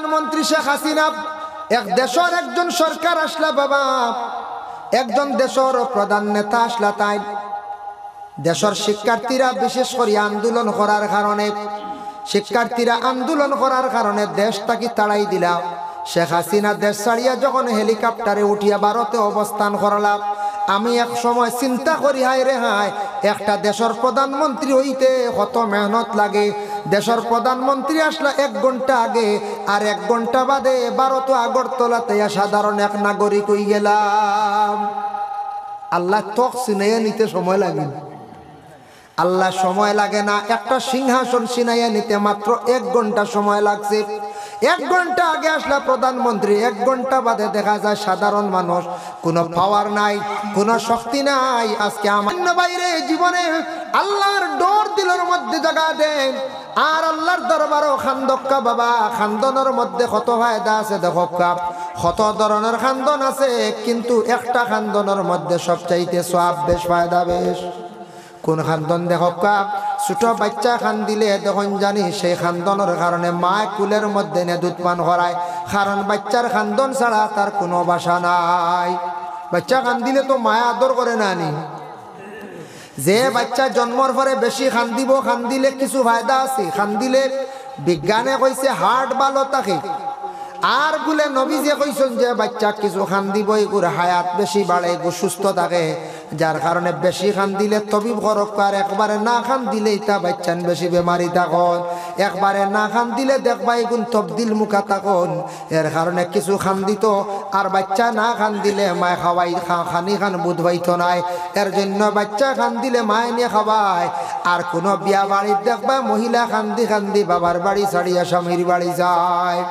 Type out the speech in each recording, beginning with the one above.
প্রধানমন্ত্রী শেখ হাসিনা এক দেশের একজন সরকার আসলা বাবা, একজন দেশের প্রধান নেতা আসলা, তাই দেশের শিক্ষার্থীরা বিশেষ করে আন্দোলন করার কারণে দেশটাকে তাড়াই দিলা। শেখ হাসিনা দেশ ছাড়িয়া যখন হেলিকপ্টারে উঠিয়া ভারতে অবস্থান করলাম, আমি এক সময় চিন্তা করি, হায় রে হায়, একটা দেশের প্রধানমন্ত্রী হইতে কত মেহনত লাগে। দেশের প্রধানমন্ত্রী আসলা 1 ঘন্টা আগে, আর 1 ঘন্টা বাদে ভারত আগরতলাতে সাধারণ এক নাগরিক হয়ে গেলাম। আল্লাহ তখ চিনাইয়া নিতে সময় লাগে না, আল্লাহ সময় লাগে না। একটা সিংহাসন ছিনাইয়া নিতে মাত্র 1 ঘন্টা সময় লাগছে। 1 ঘন্টা আগে আসলা প্রধানমন্ত্রী, 1 ঘন্টা বাদে দেখা যায় সাধারণ মানুষ, কোনো পাওয়ার নাই, কোনো শক্তি নাই। আজকে আমার বাইরে জীবনে আল্লাহর ডর দিলের মধ্যে জায়গা দেন, আর আল্লাহর দরবারও খান্দক্কা বাবা। খান্দনের মধ্যে কত ফায়দা আছে দেখো, কত ধরনের খান্দন আছে, কিন্তু একটা খান্দনের মধ্যে সবচাইতে সওয়াব বেশ, ফায়দা বেশ। কোন খান্দন দেখো, ছোট বাচ্চা খান দিলে তখন জানি সেই খান্দনের কারণে মা কুলের মধ্যে নে দুধ পান করায়, কারণ বাচ্চার খান্দন ছাড়া তার কোনো বাসা নাই। বাচ্চা খান দিলে তো মায়া আদর করে না নি। যে বাচ্চা জন্মর পরে বেশি খান দিব, খান দিলে কিছু ফায়দা আছে। খান দিলে বিজ্ঞানে কইছে হার্ট ভালো থাকে, আর বলে নবী যে কইছেন যে বাচ্চা কিছু খান দিব এগুর হায়াত বেশি বাড়ে, এগুলো সুস্থ থাকে। যার কারণে বেশি খান দিলে তবিব খরক, আর একবারে না খান দিলে তা বাচ্চান বেশি বেমারি থাকুন। একবারে না খান দিলে দেখবা এগুন তবদিল মুখা থাকুন। এর কারণে কিছু খান দিত, আর বাচ্চা না খান দিলে মায় খাওয়াই খানি খান বুধ হইত নাই। এর জন্য বাচ্চা খান দিলে মায় নিয়ে খাওয়ায়। আর কোনো বিয়া বাড়ির দেখবা মহিলা খান্দি বাবার বাড়ি ছাড়িয়া স্বামীর বাড়ি যায়।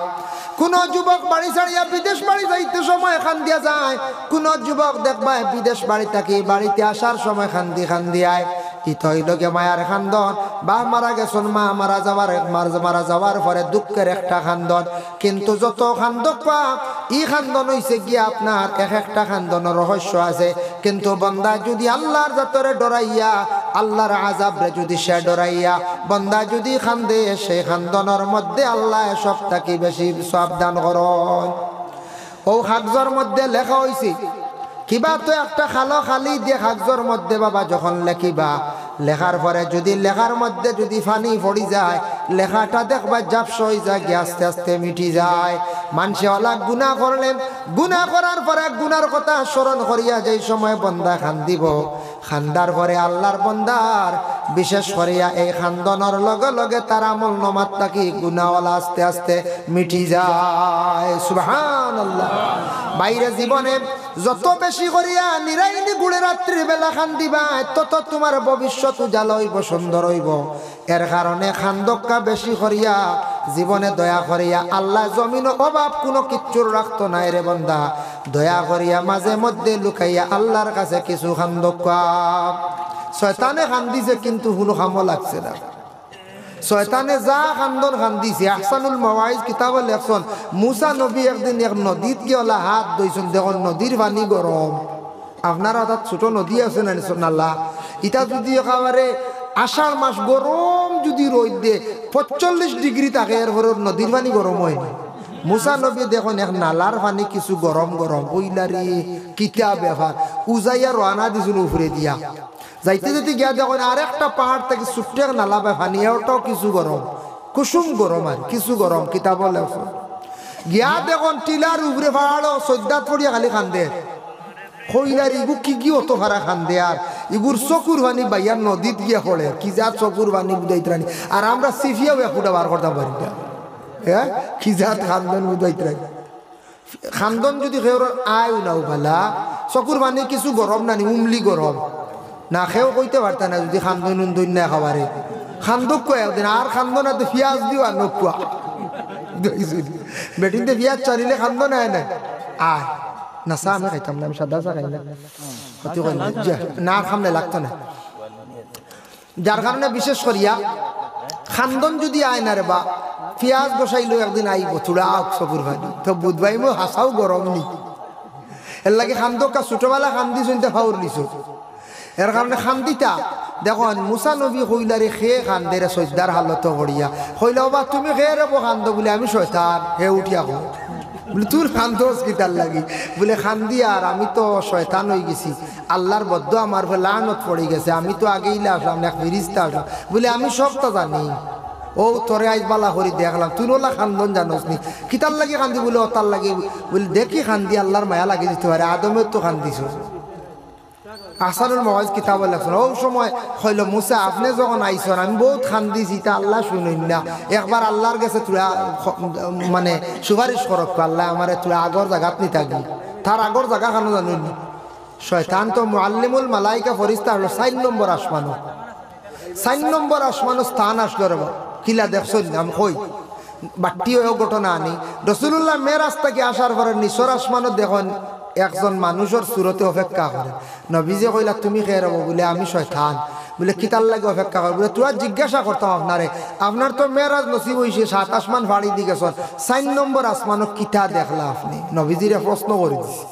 কোন যুবক বাড়ি ছাড়িয়া বিদেশ বাড়ি যাইতে সময় খান দিয়া যায়। কোন যুবক দেখবা বিদেশ বাড়ি থাকি বাড়িতে আসার সময় খান্দি আয়। ইতইলকে মায়ার খান্দন, বা মারা গেছেন মা মারা যাওয়ার পরে দুঃখের একটা খান্দন। কিন্তু যত খান্দক পা ই খান্দন হইছে গিয়া আপনার একটা খান্দনের রহস্য আছে। কিন্তু বন্দা যদি আল্লাহর জাতরে ডরাইয়া, আল্লাহর আযাবরে যদি সে ডরাইয়া বন্দা যদি খান্দে, সেই খান্দনের মধ্যে আল্লাহ সবটাকে বেশি সাবধান করন। ও কাগজের মধ্যে লেখা হইছে কিবা, তো একটা খালি দিয়ে কাগজের মধ্যে বাবা যখন লেখিবা, লেখার পরে যদি লেখার মধ্যে যদি পানি পড়ি যায়, লেখাটা দেখবা জাপস হয়ে যায়, আস্তে আস্তে মিটি যায়। মানুষে অলা গুনাহ করলেন, গুনাহ করার পরে গুনার কথা স্মরণ করিয়া যেই সময় বন্দা খান্দিব, খান্দার পরে আল্লাহর বন্দার বিশেষ করিয়া এই খান্দনের লগে লগে তার আমল নমাত থাকি গুনাহওয়ালা আস্তে আস্তে মিটি যায়। সুবহানাল্লাহ। বাইরে জীবনে যত বেশি করিয়া নিরাইনি গুড়ে রাত্রি বেলা খান্দিবা, তত তোমার ভবিষ্যৎ উজালা হইব, সুন্দর হইব। এর কারণে খান্দক্কা বেশি করিয়া জীবনে দয়া করিয়া, আল্লাহ জমিন অভাব কোনো কিচ্ছুর রাখতো নাই রে বন্দা। দয়া করিয়া মাঝে মধ্যে লুকাইয়া আল্লাহর কাছে কিছু খান্দক্কা। শয়তানে খান্দিছে কিন্তু কোনো কামও লাগছে না। শয়তানে যা খান্দন খান্দিছে, আহসানুল মাওয়াইজ কিতাবে লেখছেন, মুসা নবী একদিন এক নদীত গিয়ে হাত ধুইছেন, দেখুন নদীর পানি গরম। আপনার অর্থাৎ ছোট নদী আছে না নাল্লা, ইটা যদি একেবারে আষাঢ় মাস গরম যদি রোদ দিয়ে 45 ডিগ্রি থাকে, এরপরে নদীর পানি গরম হয় না। মুসা নবী দেখুন এক নালার পানি কিছু গরম বইলারি কিতা ব্যাপার, উজাইয়া রানা দিছিল উপরে দিয়া। যাইতে যেতে গিয়া দেখুন আর একটা পাহাড় থেকে ছোট্ট এক নালা পানি, ওটাও কিছু গরম, কুসুম গরম, আর কিছু গরম। কিতাব লেখো গিয়া দেখুন টিলার উপরে পাহাড় সৈদাত পড়িয়া খালি খান্দে। কইলার ইগু কি অত ভাড়া খান্দে, আর ইগুর চকুর পানি বাইয়ার নদীত গিয়া পড়ে, কি যা চকুর পানি বুঝাইতে। আর আমরা সিফিয়াও একুটা বার করতে পারি না। হ্যাঁ, কি জাত খান্দন বুঝাইতে। খান্দন যদি খেয়ে আয় নাও ভালা, চকুর পানি কিছু গরম না, উমলি গরম না, খেয়েও কইতে পারত না যদি খান্দন উন্দন না খাবারে। খান্দক কয় একদিন, আর খান্দন না পিঁয়াজ দিও আর নকুয়া বেটিনতে পিঁয়াজ চালিলে খান্দন আয় না। আয় না, চা আমি খাইতাম না, আমি সাদা চা খাই না, না খামলে লাগতো না। যার কারণে বিশেষ করিয়া খান্দন যদি আয় না রে বা পিঁয়াজ বসাইলো একদিন আইব থোড়া চকুর ভাই, তো বুধবাই মো হাসাও গরম নি। এর লাগে খান্দকা ছোটবেলা খান্দি শুনতে ফাউর নিছো। এর কারণে খান্দিতা দেখুন মুসা নবী কইলারে খে খান্দের সজ্জার হালত করিয়া কইলা বা তুমি খে রে খান্দ বলে আমি শয়তান হে উঠিয়া কো বলে তোর খান্দোস কিতার লাগি বলে খান্দি আর আমি তো শয়তান হয়ে গেছি আল্লাহর বদ্ধ আমার লানত পড়ে গেছে আমি তো আগেই আসলাম না ফিরিস্তা আসলাম বলে আমি সব তো জানি ও তোরে আইজ বালা করি দেখলাম তুই ওলা খান্দন জানোস নি কিতার লাগি খান্দি বলে ও তার লাগে বলে দেখি খান্দি আল্লাহর মায়া লাগে দিতে পারে আদমের তো খান্দিছ আসানুল মওয়াজ কিতাব লেখছেন ও সময় হইল মুসা আপনি যখন আইসন আমি বহুত খান্দিছি তা আল্লাহ শুনুন না একবার আল্লাহর কাছে তুই মানে সুপারিশ করক আল্লাহ আমার তুই আগর জায়গাত নি থাকি তার আগর জায়গা কেন জানুন শয়তান তো মুআল্লিমুল মালাইকা ফেরেশতা হলো 4 নম্বর আসমানো 4 নম্বর আসমানো স্থান আসলো রে কিলা দেখছন আমি কই বাট্টি হয়ে ঘটনা আনি রাসূলুল্লাহ মেরাজ থেকে আসার পরে নিচর আসমানো দেখুন একজন মানুষের সুরতে অপেক্ষা করে নবীজি কইলা তুমি কে রব বলে আমি শয়তান বলে কিতার লাগে অপেক্ষা করে বলে তুই জিজ্ঞাসা করতাম আপনারে আপনার তো মেরাজ নসিব হইছে 7 আসমান ফাড়ি দি গেছেন 4 নম্বর আসমানো কিতা দেখলা আপনি নবীজিরে প্রশ্ন করে দিছি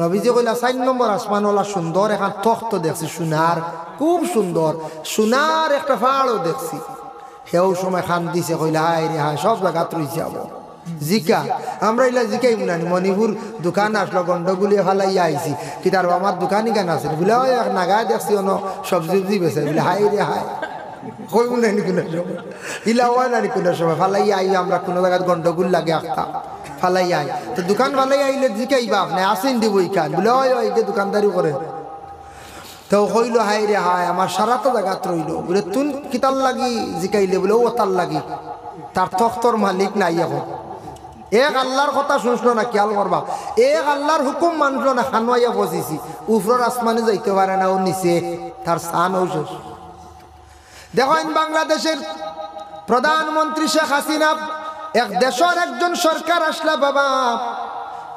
নবীজি কইলা 4 নম্বর আসমান ওলা সুন্দর এখন তখ্ত দেখছি সোনার খুব সুন্দর সোনার একটা ফাড়ও দেখছি হেও সময় খান দিছে কইলা হায় রে হায় সব জায়গা রইছে আবো জিকা আমরা ইলা জিকাই মুনানি মণিপুর দোকান আসলো গন্ডগুলি ফালাইয়া আইছি কি তার আমার দোকানই কেন আছে বলে ওই এক নাগায় দেখছি অন সবজি বেছে বলে হাই রে হাই কই মুনানি কোনো সময় ইলা ওয়া নানি কোনো সময় ফালাইয়া আই আমরা কোনো জায়গায় গন্ডগুল লাগে একটা ফালাইয়া আই তো দোকান ফালাইয়া আইলে জিকাইবা আপনি আসেন দিবই কান বলে ওই যে দোকানদারি করে তো হইল হাই রে হাই আমার সারা তো জায়গা রইল বলে তুই কিতার লাগি জিকাইলে বলে ও তার লাগি তার তখ্তর মালিক নাই এখন এক আল্লাহর কথা শুনলো না খেয়াল করবা এক আল্লাহর হুকুম মানলো না খানোয়াইয়া বসেছি উপরের আসমানে যাইতে পারে না ও নিচে তার স্থান ঔষধ দেখেন বাংলাদেশের প্রধানমন্ত্রী শেখ হাসিনা এক দেশের একজন সরকার আসলা বাবা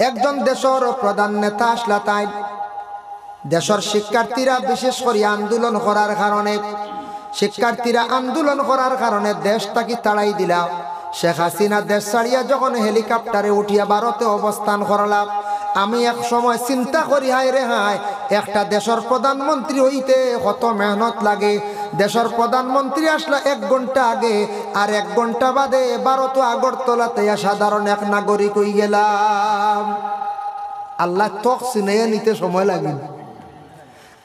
একজন দেশের প্রধান নেতা আসলা তাই দেশের শিক্ষার্থীরা বিশেষ করে আন্দোলন করার কারণে দেশটাকে তাড়াই দিলা শেখ হাসিনা দেশ ছাড়িয়া যখন হেলিকপ্টারে উঠিয়া ভারতে অবস্থান করলাম আমি এক সময় চিন্তা করি হায় রে হায় একটা দেশের প্রধানমন্ত্রী হইতে কত মেহনত লাগে দেশের প্রধানমন্ত্রী আসলে 1 ঘন্টা আগে আর 1 ঘন্টা বাদে ভারত আগরতলাতে সাধারণ এক নাগরিক হয়ে গেলাম আল্লাহ তখ চিনাইয়া নিতে সময় লাগে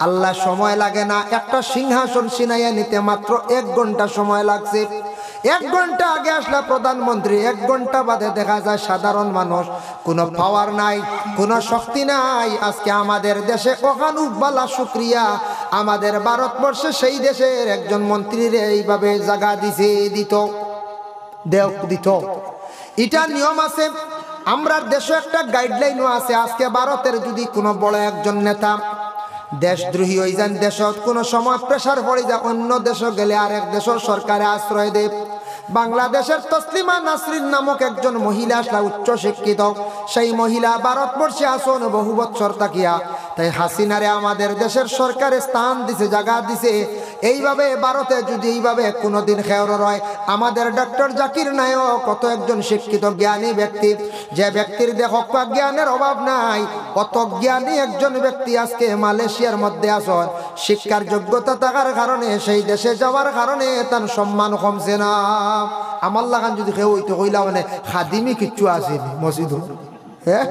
আল্লাহ সময় লাগে না একটা সিংহাসন ছিনাইয়া নিতে মাত্র 1 ঘন্টা সময় লাগছে 1 ঘন্টা আগে আসলা প্রধানমন্ত্রী 1 ঘন্টা বাদে দেখা যায় সাধারণ মানুষ কোনো পাওয়ার নাই কোনো শক্তি নাই আজকে আমাদের দেশে ওখানুবালা শুকরিয়া আমাদের ভারতবর্ষে সেই দেশের একজন মন্ত্রীর এইভাবে জায়গা দিত এটা নিয়ম আছে আমরা দেশে একটা গাইডলাইনও আছে আজকে ভারতের যদি কোনো বড় একজন নেতা দেশদ্রোহী হয়ে যান দেশত কোনো সময় প্রেসার পড়ে যায় অন্য দেশে গেলে আরেক দেশের সরকারে আশ্রয় দেয় বাংলাদেশের তসলিমা নাসরিন নামক একজন মহিলা আসলা উচ্চ শিক্ষিত সেই মহিলা ভারতবর্ষে আসন বহু বছর থাকিয়া তাই হাসিনারে আমাদের দেশের সরকারে স্থান দিছে জায়গা দিছে এইভাবে ভারতে যদি এইভাবে কোনোদিন খেয়াল রয় আমাদের ডক্টর জাকির নায়ক কত একজন শিক্ষিত জ্ঞানী ব্যক্তি যে ব্যক্তির দেখো জ্ঞানের অভাব নাই কত জ্ঞানী একজন ব্যক্তি আজকে মালয়েশিয়ার মধ্যে আসন শিক্ষার যোগ্যতা থাকার কারণে সেই দেশে যাওয়ার কারণে তার সম্মান কমছে না আমার লাগান যদি কেউ হইতে কইলা মানে খাদিমি কিচ্ছু আসেনি মসজিদ হ্যাঁ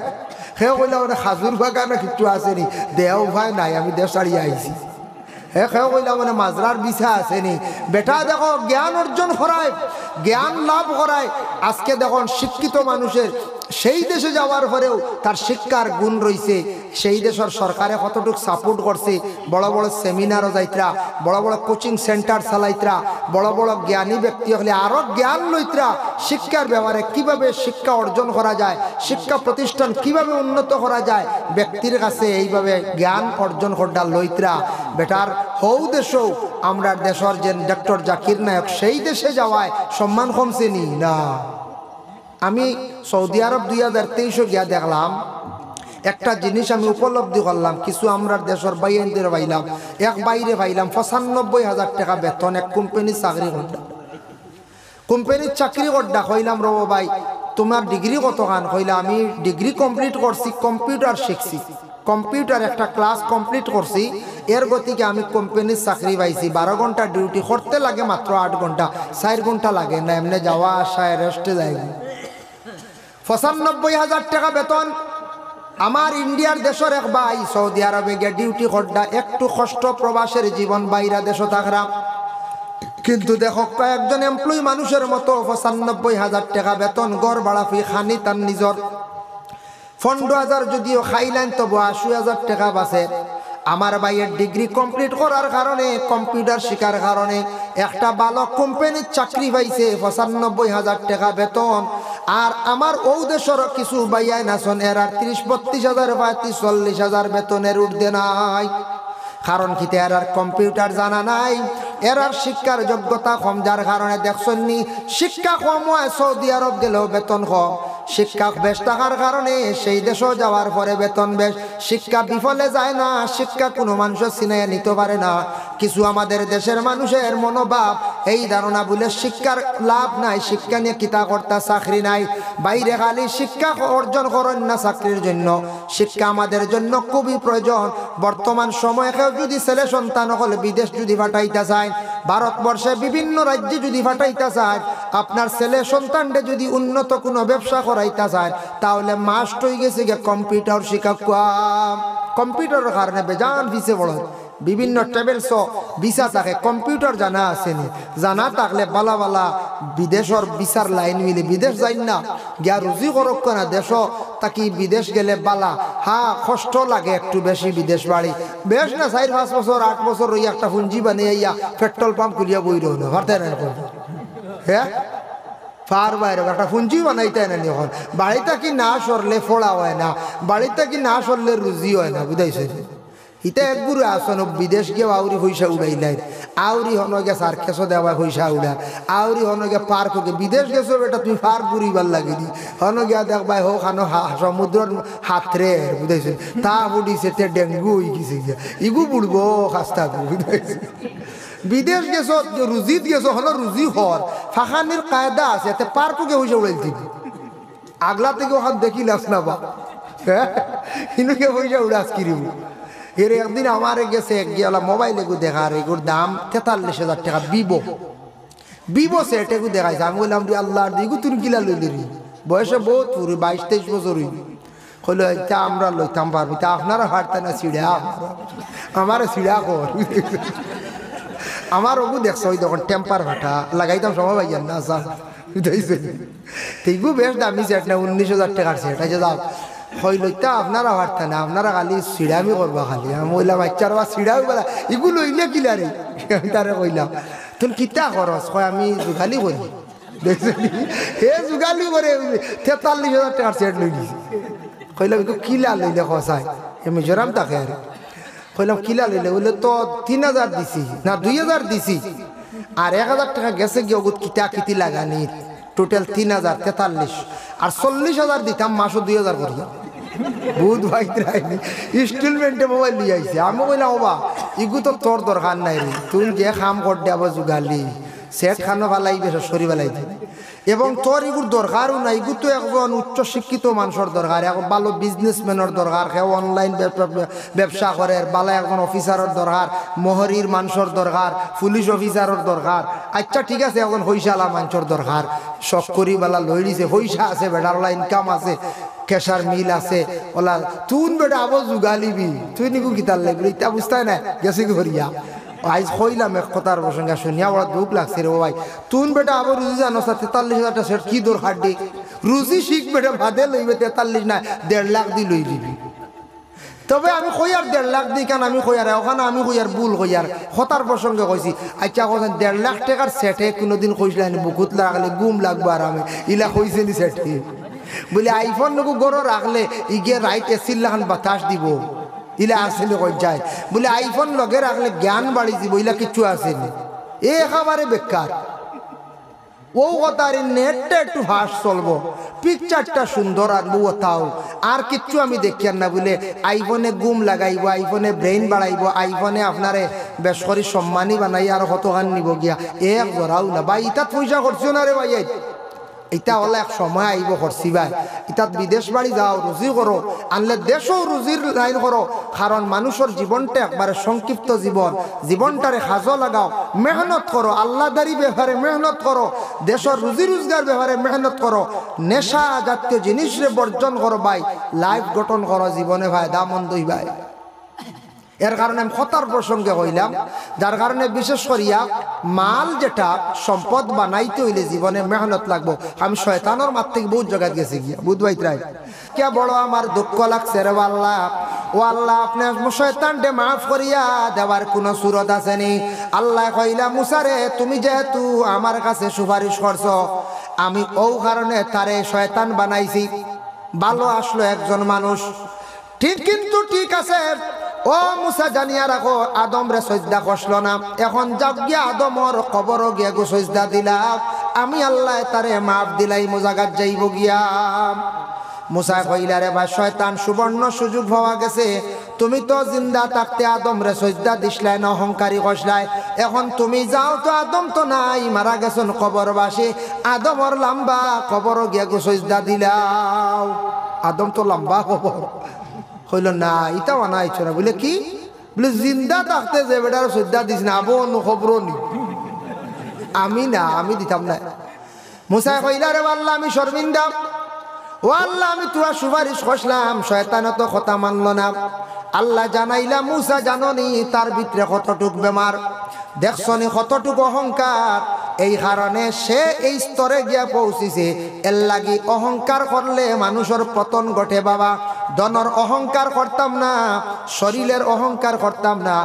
সেও কইলা মানে খাজুর বাগানে কিচ্ছু আসেনি দেহ ভাই নাই আমি দেশ ছাড়িয়ে আইছি হ্যাঁ সেও কইলা মানে মাজরার বিছা আসেনি বেটা দেখো জ্ঞান অর্জন করায় জ্ঞান লাভ করায় আজকে দেখুন শিক্ষিত মানুষের সেই দেশে যাওয়ার পরেও তার শিক্ষার গুণ রয়েছে সেই দেশের সরকারে কতটুকু সাপোর্ট করছে বড় বড় সেমিনারও যাইতরা বড় বড় কোচিং সেন্টার চালাইতরা বড় বড় জ্ঞানী ব্যক্তি হলে আরও জ্ঞান লইতরা শিক্ষার ব্যাপারে কিভাবে শিক্ষা অর্জন করা যায় শিক্ষা প্রতিষ্ঠান কিভাবে উন্নত করা যায় ব্যক্তির কাছে এইভাবে জ্ঞান অর্জন করা লইতরা বেটার হৌ দেশও আমরা দেশের যে ডক্টর জাকির নায়ক সেই দেশে যাওয়ায় সম্মান কমছে নি না আমি সৌদি আরব 2023 গিয়া দেখলাম একটা জিনিস আমি উপলব্ধি করলাম কিছু আমরা দেশের বাইরে পাইলাম এক বাইরে পাইলাম 95,000 টাকা বেতন এক কোম্পানির চাকরি করডা কইলাম রব ভাই তোমার ডিগ্রি কত খান কইলা আমি ডিগ্রি কমপ্লিট করছি কম্পিউটার শিখছি কম্পিউটার একটা ক্লাস কমপ্লিট করছি, এর গতিকে আমি কোম্পানির চাকরি পাইছি। 12 ঘন্টা ডিউটি করতে লাগে মাত্র 8 ঘন্টা, 4 ঘন্টা লাগে না, এমনি যাওয়া আসায় রেস্টে যাই। 95,000 টাকা বেতন। আমার ইন্ডিয়ার দেশের এক ভাই সৌদি আরবে গিয়ে ডিউটি করডা, একটু কষ্ট প্রবাসের জীবন, বাইরা দেশ থাকরা, কিন্তু দেখো কয়েকজন এমপ্লয়ি মানুষের মতো 95,000 টাকা বেতন, গড় ভাড়া ফি খানি তার নিজর 15,000 যদিও খাইলেন তবু 80,000 টাকা বাঁচে। আমার ভাইয়ের ডিগ্রি কমপ্লিট করার কারণে, কম্পিউটার শিখার কারণে একটা ভালো কোম্পানির চাকরি পাইছে, 95,000 টাকা বেতন। আর আমার ও দেশের কিছু ভাইয়াই নাচন, এরা 30-32,000 বা 40,000 বেতনের ঊর্ধ্বে নাই। কারণ কি, এরার কম্পিউটার জানা নাই, এরার শিক্ষার যোগ্যতা কম, যার কারণে দেখছেন নি শিক্ষা কম হয় সৌদি আরব গেলেও বেতন কম। শিক্ষা বেশ থাকার কারণে সেই দেশও যাওয়ার পরে বেতন বেশ। শিক্ষা বিফলে যায় না, শিক্ষা কোনো মানুষের চিনে নিতে পারে না। কিছু আমাদের দেশের মানুষের মনোভাব এই ধারণা বলে শিক্ষার লাভ নাই, শিক্ষা নিয়ে কিতা কর্তা চাকরি নাই। বাইরে খালি শিক্ষা অর্জন করেন না চাকরির জন্য, শিক্ষা আমাদের জন্য খুবই প্রয়োজন। বর্তমান সময়ে কেউ যদি ছেলে সন্তান হলে বিদেশ যদি পাঠাইতে চায়, ভারতবর্ষে বিভিন্ন রাজ্যে যদি পাঠাইতে চায়, আপনার ছেলে সন্তানকে যদি উন্নত কোনো ব্যবসা করাইতে চায়, তাহলে মাস্ট হয়ে গেছে গিয়ে কম্পিউটার শিক্ষা। কম্পিউটারের কারণে বেজান ভিসে বড় বিভিন্ন ট্রাভেলস ভিসা থাকে, কম্পিউটার জানা আসেনি, জানা থাকলে বালা বালা বিদেশের ভিসার লাইন মিলে বিদেশ যাই না, গিয়া রুজি করক না দেশ তাকি বিদেশ গেলে বালা। হ্যাঁ কষ্ট লাগে একটু বেশি, বিদেশ বাড়ি বেশ না 4-5 বছর 8 বছর ওই একটা পুঞ্জি বানিয়ে ইয়া পেট্রোল পাম্প খুলিয়া বই রইল ভারতে না, হ্যাঁ ফার বাইরে একটা পুঞ্জি বানাইতে না। এখন বাড়িতে কি না সরলে ফোড়া হয় না, বাড়িতে কি না সরলে রুজি হয় না, বুঝাইছে। ইটা একগুরু আসন বিদেশ গিয়ে আউরি পয়সা উড়াইলাই, আউরি হনগে সার্কেসও দেওয়া পয়সা উড়া, আউরি হনগে পার্ক হোক। বিদেশ গেছো বেটা তুমি পার্ক ঘুরিবার লাগিনি, হনগিয়া দেখবাই হোক খানো সমুদ্রের হাতরে, বুঝাইছে। তা বুড়িছে তে ডেঙ্গু হয়ে গেছে, ইগু বুড়বো খাস্তা, বুঝাইছে। বিদেশ গেছো রুজিত গেছো, হলো রুজি হর ফাঁকানির কায়দা আছে, এতে পার্ককে পয়সা উড়াই দিবি। আগলা থেকে ওখান দেখিলাস না বা, হ্যাঁ ইনুকে পয়সা উড়াস কিরিব। এর একদিন আমার গেছে গিয়েলা মোবাইল এগু দেখার, এগুর দাম 43,000 টাকা, বিবো সেট এগু দেখাইছে। আমি বললাম রে আল্লাহ, এগু তুমি কিলা লইলি রে, বয়সে বহুত পুরি 22-23 বছর হইল। হইলো তা আমরা লইতাম পারবি, তা আপনারা হারতেন না ছিড়া, আমার ছিড়া কর। আমার ওগু দেখছো ওই তখন টেম্পার ভাটা লাগাইতাম সময় ভাইয়ার না আসা, বুঝাইছে। এইগু বেশ দামি সেট না, 19,000 টাকার সেট আছে। যাও হইলইতা আপনারা হারতে না, আপনারা খালি সিঁড়ামি করবা খালি। আমি বললাম বাচ্চার বা সিঁড়াও বলা এগুলো লইলে কিলা রে, আমি তারে কইলাম তুমি কিতা খরচ কয়, আমি যোগালি করি। দেখছি হে যোগালি করে 43,000 টাকার সেট লই দিছি। কইলাম এগুলো কিলা লইলে খসাই, মিজোরাম তাকে আর কইলাম কিলা লইলে, বললে তো 3,000 দিছি না 2,000 দিছি, আর 1,000 টাকা গেছে গিয়ে ওগুলো কিতা কিতি লাগানি, টোটাল 3,000 43, আর 40,000 দিতাম মাসও 2,000 করিয়া। বুধ ভাই ইনস্টলমেন্টে মোবাইল নিয়ে আইছে। আমি কইলাম ওবা ইগু তো তোর দরকার নাই রে, তুই যে খাম করতে আবার যুগালি সেট খানো ভালাই বেশ সরি বেলাই দিবি, এবং তোর এগুর দরকারও নাই। এগু তো একজন উচ্চ শিক্ষিত মানুষের দরকার, এখন ভালো বিজনেসম্যানের দরকার, কেউ অনলাইন ব্যবসা করে, ভালো একজন অফিসারের দরকার, মহরির মানুষের দরকার, পুলিশ অফিসারের দরকার। আচ্ছা ঠিক আছে, এখন পয়সালা মানুষের দরকার, শখ করি বেলা লই দিছে, পয়সা আছে বেটার, ওলা ইনকাম আছে, কেশার মিল আছে, ওলা তুন বেটা আবার যুগালিবি, তুই নিকু কিতার লাগবি, ইটা বুঝতে না গেছি ঘরিয়া। আইজ কইলাম এক কথার প্রসঙ্গে শুনিয়া বড় দুঃখ লাগছে রে ভাই, তুন বেটা আবার রুজি জানো 43,000 সেট কি দরকার দি, রুজি শিখ বেটা ভাদে লইবে 43 না 1.5 লাখ দি লই দিবি। তবে আমি কই আর 1.5 লাখ দিই কেন, আমি কই আর ওখানে আমি কই আর ভুল কই আর কথার প্রসঙ্গে কইছি। আচ্ছা কইছেন 1.5 লাখ টাকার সেটে কোনোদিন কইছিলেন বুকুত লাগলে গুম লাগবো, আর আমি ইলা কইছিলি সেটে বলে আইফোন নকু গড় রাখলে ইগে রাইট এসির লাখান বাতাস দিব, ইলা আসলে কই যায় বলে আইফোন লগে রাখলে জ্ঞান বাড়ি দিব, ইলা কিচ্ছু আসেনি, এ একেবারে বেকার। ও কথার নেটটা একটু ফাস্ট চলবো, পিকচারটা সুন্দর আনবো তাও, আর কিচ্ছু আমি দেখি না। বলে আইফোনে গুম লাগাইব, আইফোনে ব্রেইন বাড়াইব, আইফোনে আপনারে বেশ করে সম্মানী বানাই আর কতখান নিব গিয়া, এক জোড়াও না ভাই। ইটা পয়সা করছো না রে ভাই, এটা হলে এক সময় আইব করছি ভাই, ইতাত বিদেশ বাড়ি যাও, রুজি করো, আনলে দেশও রুজির লাইন করো। কারণ মানুষের জীবনটা একবারে সংক্ষিপ্ত জীবন, জীবনটারে সাজো লাগাও, মেহনত করো, আল্লাহদারি ব্যাপারে মেহনত করো, দেশের রুজি রোজগার ব্যাপারে মেহনত করো, নেশা জাতীয় জিনিসরে বর্জন করো ভাই, লাইফ গঠন করো জীবনে ভাই, দামন্দই ভাই। এর কারণে আমি কথার প্রসঙ্গে হইলাম, যার কারণে বিশেষ করিয়া মাল যেটা সম্পদ বানাইতে হইলে জীবনে মেহনত লাগবো। আমি শয়তানোর মার থেকে বহুত জায়গায় গেছি গিয়া বুধবাইতরাই কে বড় আমার দুঃখ লাগছে রে আল্লাহ, ও আল্লাহ আপনি শয়তানকে মাফ করিয়া দেওয়ার কোনো সুরত আসেনি। আল্লাহ কইলা মুসারে তুমি যেহেতু আমার কাছে সুপারিশ করছো, আমি ও কারণে তারে শয়তান বানাইছি। ভালো আসলো একজন মানুষ, ঠিক, কিন্তু ঠিক আছে ও মুসা জানিয়া রাখো, আদম রে সজদা করলো না, এখন যাক গিয়া আদমর কবর গিয়া গো সজদা দিলা, আমি আল্লাহ তারে মাফ দিলাই, মোজাগাত যাইব গিয়া। মুসা কইলা রে ভাই শয়তান সুবর্ণ সুযোগ পাওয়া গেছে, তুমি তো জিন্দা থাকতে আদম রে সজদা দিসলাই না, অহংকারী কষলাই, এখন তুমি যাও তো আদম তো নাই, মারা গেছেন কবরবাসী, আদমর লম্বা কবর গিয়া গো সজদা দিলাও। আদম তো লম্বা কবর, হইল না ইটা বানাইছো না, বলে কি বলে জিন্দা থাকতে যে বেটার শ্রদ্ধা দিস না, আবো খবর নি, আমি না, আমি দিতাম না। মুসা কইলা রে আল্লাহ আমি শর্মিন্দা, ও আল্লাহ আমি তোরা সুপারিশ করলাম, শয়তান তো কথা মানল না। আল্লাহ জানাইলা মুসা জাননি তার ভিতরে কতটুক বেমার, দেখছনি কতটুকু অহংকার, এই কারণে সে এই স্তরে গিয়া পৌঁছিছে। এর লাগি অহংকার করলে মানুষের পতন ঘটে বাবা। ধনের অহংকার করতাম না, শরীরের অহংকার করতাম না,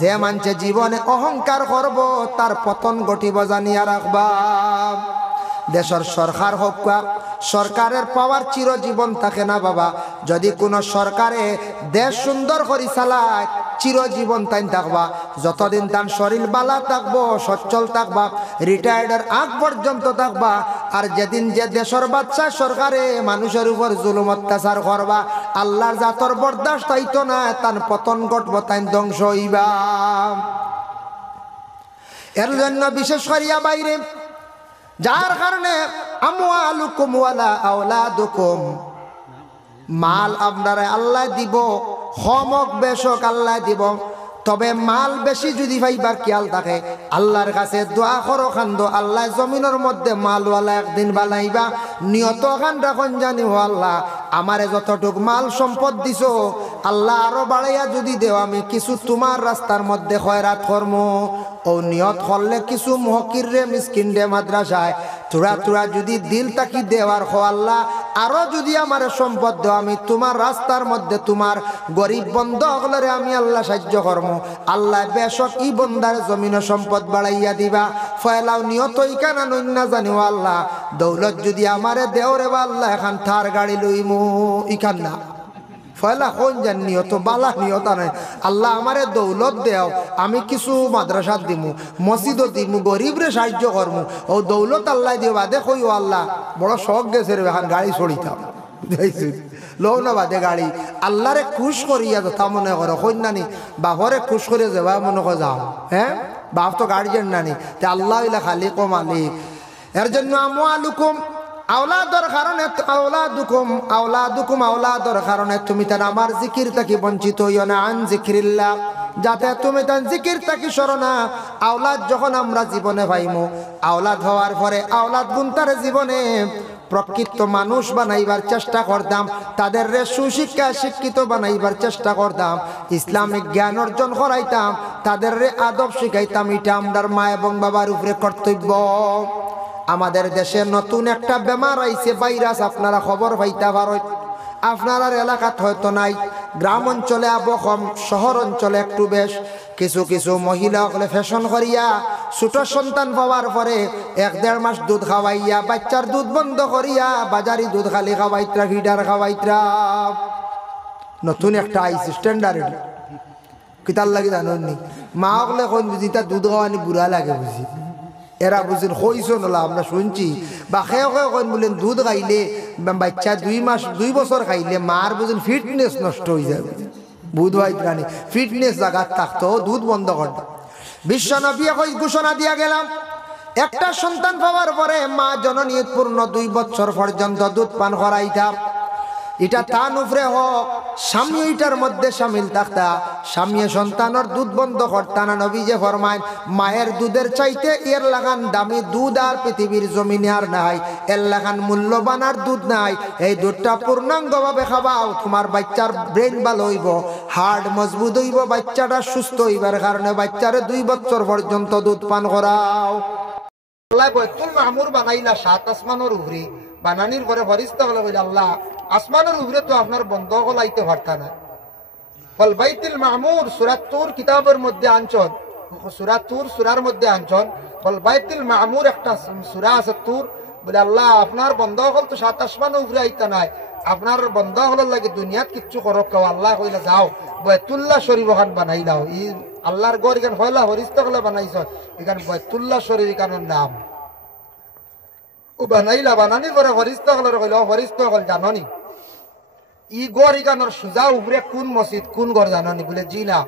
যে মানছে জীবনে অহংকার করব তার পতন ঘটিব জানিয়া রাখবা। দেশের সরকার হোক, সরকারের পাওয়ার চিরজীবন থাকে না বাবা। যদি কোনো সরকারে দেশ সুন্দর করে চালায় চিরজীবন তাই থাকবা, যতদিন তার শরীর বালা থাকবো, সচ্ছল থাকবা, রিটায়ার্ডের আগ পর্যন্ত থাকবা। আর যেদিন যে দেশের বাচ্চা সরকারে মানুষের উপর জুলুম অত্যাচার করবা, আল্লাহর জাতর বরদাস্ত হইতো না, তার পতন ঘটব, তাই ধ্বংস হইবা। এর জন্য বিশেষ করিয়া বাইরে, যার কারণে আমওয়ালুকুম ওয়ালা আওলাদুকুম, মাল আপনারা আল্লাহ দিব, হমক বেশক আল্লাহ দিব, তবে মাল বেশি যদি ভাইবার খেয়াল থাকে, আল্লাহর কাছে দোয়া করো খান্দো, আল্লাহ জমিনের মধ্যে মালওয়ালা একদিন বানাইবা। নিয়ত খান রাখন জানি, ও আল্লাহ আমারে যতটুক মাল সম্পদ দিছো আল্লাহ আরো বাড়াইয়া যদি দেও, আমি কিছু তোমার রাস্তার মধ্যে খয়রাত কর্ম। ও নিয়ত করলে কিছু মহকির রে, মিসকিন রে, মাদ্রাসায় তোরা তোরা যদি দিল তাকি দেওয়ার হো, আল্লাহ আরো যদি আমার সম্পদ দেও, আমি তোমার রাস্তার মধ্যে তোমার গরিব বন্ধ হলে আমি আল্লাহ সাহায্য কর্ম। আল্লাহ বেশক ই বন্দার জমিন সম্পদ বাড়াইয়া দিবা। ফয়লাও নিয়তই কেনা নই না জানি, আল্লাহ দৌলত যদি আমারে দেও রে বা আল্লাহ এখন থার গাড়ি লইমু, ইখান না ফয়লা কোন জান নিয়ত বালা নিয়ত নাই, আল্লাহ আমারে দৌলত দেও, আমি কিছু মাদ্রাসাত দিমু, মসজিদও দিমু, গরিবরে সাহায্য করমু, ও দৌলত আল্লাহ দিও বাদে কইও আল্লাহ বড় শখ গেছে রে এখন গাড়ি ছড়িতাম লো না বাদে গাড়ি। আল্লাহরে খুশ করিয়া যথা মনে করো কন্যানি, বাপরে খুশ করিয়া যাবা মনে কর যাও, হ্যাঁ বাপ তো গার্জিয়ান নানি, তে আল্লাহ ইলা খালিক ও মালিক। এর জন্য আমওয়ালুকুম আওলাদর কারণে, আওলাদুকুম কারণে তুমি তার আমার জিকির থাকি বঞ্চিত হইও না, আন জিকিরিল্লাহ, যাতে তুমি তার জিকির থাকি সরো না। আওলাদ যখন আমরা জীবনে পাইমু, আওলাদ হওয়ার পরে আওলাদ গুনতার জীবনে প্রকৃত মানুষ বানাইবার চেষ্টা করতাম, তাদের সুশিক্ষা শিক্ষিত বানাইবার চেষ্টা করতাম, ইসলামিক জ্ঞান অর্জন করাইতাম, তাদের আদব শিখাইতাম। এটা আমার মা এবং বাবার উপরে কর্তব্য। আমাদের দেশে নতুন একটা বেমার আইছে, ভাইরাস, আপনারা খবর পাইতে পারো, আপনার এলাকাত হয়তো নাই, গ্রাম অঞ্চলে আবো কম, শহর অঞ্চলে একটু বেশ। কিছু কিছু মহিলা হলে ফ্যাশন করিয়া ছোট সন্তান পাওয়ার পরে 1-1.5 মাস দুধ খাওয়াইয়া, বাচ্চার দুধ বন্ধ করিয়া বাজারি দুধ খালি খাওয়াইত্রা, ফিডার খাওয়াইত্রা। নতুন একটা আইসি স্ট্যান্ডার্ড, কিতার লাগে জানি মা হলে কোন বুঝি তার দুধ খাওয়ানি বুড়া লাগে বুঝি, এরা বুঝেন হইছো নলা আমরা শুনছি, বা খেয়ে কইন বলেন দুধ খাইলে বাচ্চা 2 বছর খাইলে মার বুঝেন ফিটনেস নষ্ট হয়ে যাবে। বুধ ভাই প্রাণী ফিটনেস জায়গার থাকতো, দুধ বন্ধ করত। বিশ্ব নবী ঘোষণা দিয়া গেলাম, একটা সন্তান পাওয়ার পরে মা জননী পূর্ণ 2 বছর পর্যন্ত দুধ পান করাইতা। এটা তান উপরে হোক স্বামী এটার মধ্যে সামিল থাকতা, স্বামী সন্তানের দুধ বন্ধ করতা না। নবী যে ফরমায় মায়ের দুধের চাইতে এর লাগান দামি দুধ আর পৃথিবীর জমিনে আর নাই, এর লাগান মূল্যবান আর দুধ নাই। এই দুধটা পূর্ণাঙ্গভাবে খাবাও, তোমার বাচ্চার ব্রেন ভালো হইব, হার্ট মজবুত হইব, বাচ্চাটা সুস্থ হইবার কারণে বাচ্চারে 2 বছর পর্যন্ত দুধ পান করাও। আল্লাহ বাইতুল মামুর বানাইলা 7 আসমানের উপরে, বানানির পরে ফেরেশতা বলে কইলা আল্লাহ আসমানের উপরে তো আপনার বন্ধ হলাইতে পারতা না। ফল বাইতুল মামুর সূরা তুর কিতাবের মধ্যে আনছন, সূরা তুর সূরার মধ্যে আনছন। ফল বাইতুল মামুর একটা সূরা আছে তুর, বলে আল্লাহ আপনার বন্ধ হল তো 7 আসমানের উপরে আইতা নাই, আপনার বন্ধ হল লাগে দুনিয়াত কিচ্ছু করক কেউ। আল্লাহ কইলা যাও বাইতুল্লাহ শরীফ ওখান বানাইলাও। ই আল্লাহর ঘর এখান হইলা ফেরেশতা গুলো বানাইছ, এখান বাইতুল্লাহ শরীফ এখানের নাম ও বানাইলা। বানানির পরে ফেরেশতা গুলো কইল ফেরেশতা হল জাননি ই গড় এখানোর সুজা উপরে কোন মসজিদ কোন ঘর জাননি? বলে জি না।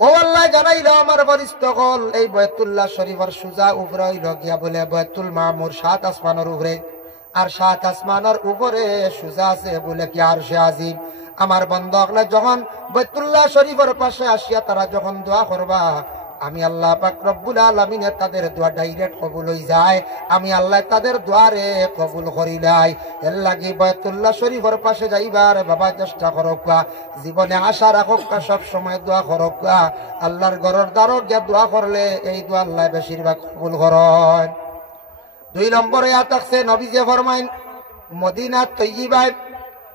ও আল্লাহ জানাইল আমার ফেরেশতা হল এই বাইতুল্লাহ শরীফের সুজা উপরে হইল গিয়া বলে বাইতুল মামুর 7 আসমানের উপরে, আর 7 আসমানের উপরে সুজা আছে বলে কি আরশে আজিম। আমার বান্দাগণ যখন বাইতুল্লাহ শরীফের পাশে আসিয়া তারা যখন দোয়া করবা, আমি আল্লাহ পাক রব্বুল আলামিন তাদের দোয়া ডাইরেক্ট কবুল হই যায়, আমি আল্লাহ তাদের দোয়ারে কবুল করিলাই। এর লাগি বাইতুল্লাহ শরীফের পাশে যাইবার বাবা চেষ্টা করক, জীবনে আশা রাখক, সব সময় দোয়া করক। আল্লাহর ঘরের দ্বারও গিয়া দোয়া করলে এই দোয়া আল্লাহ বেশিরভাগ কবুল করেন। 2 নম্বরে আয়াত আছে নবীজি ফরমাইন মদিনা তৈয়িবায়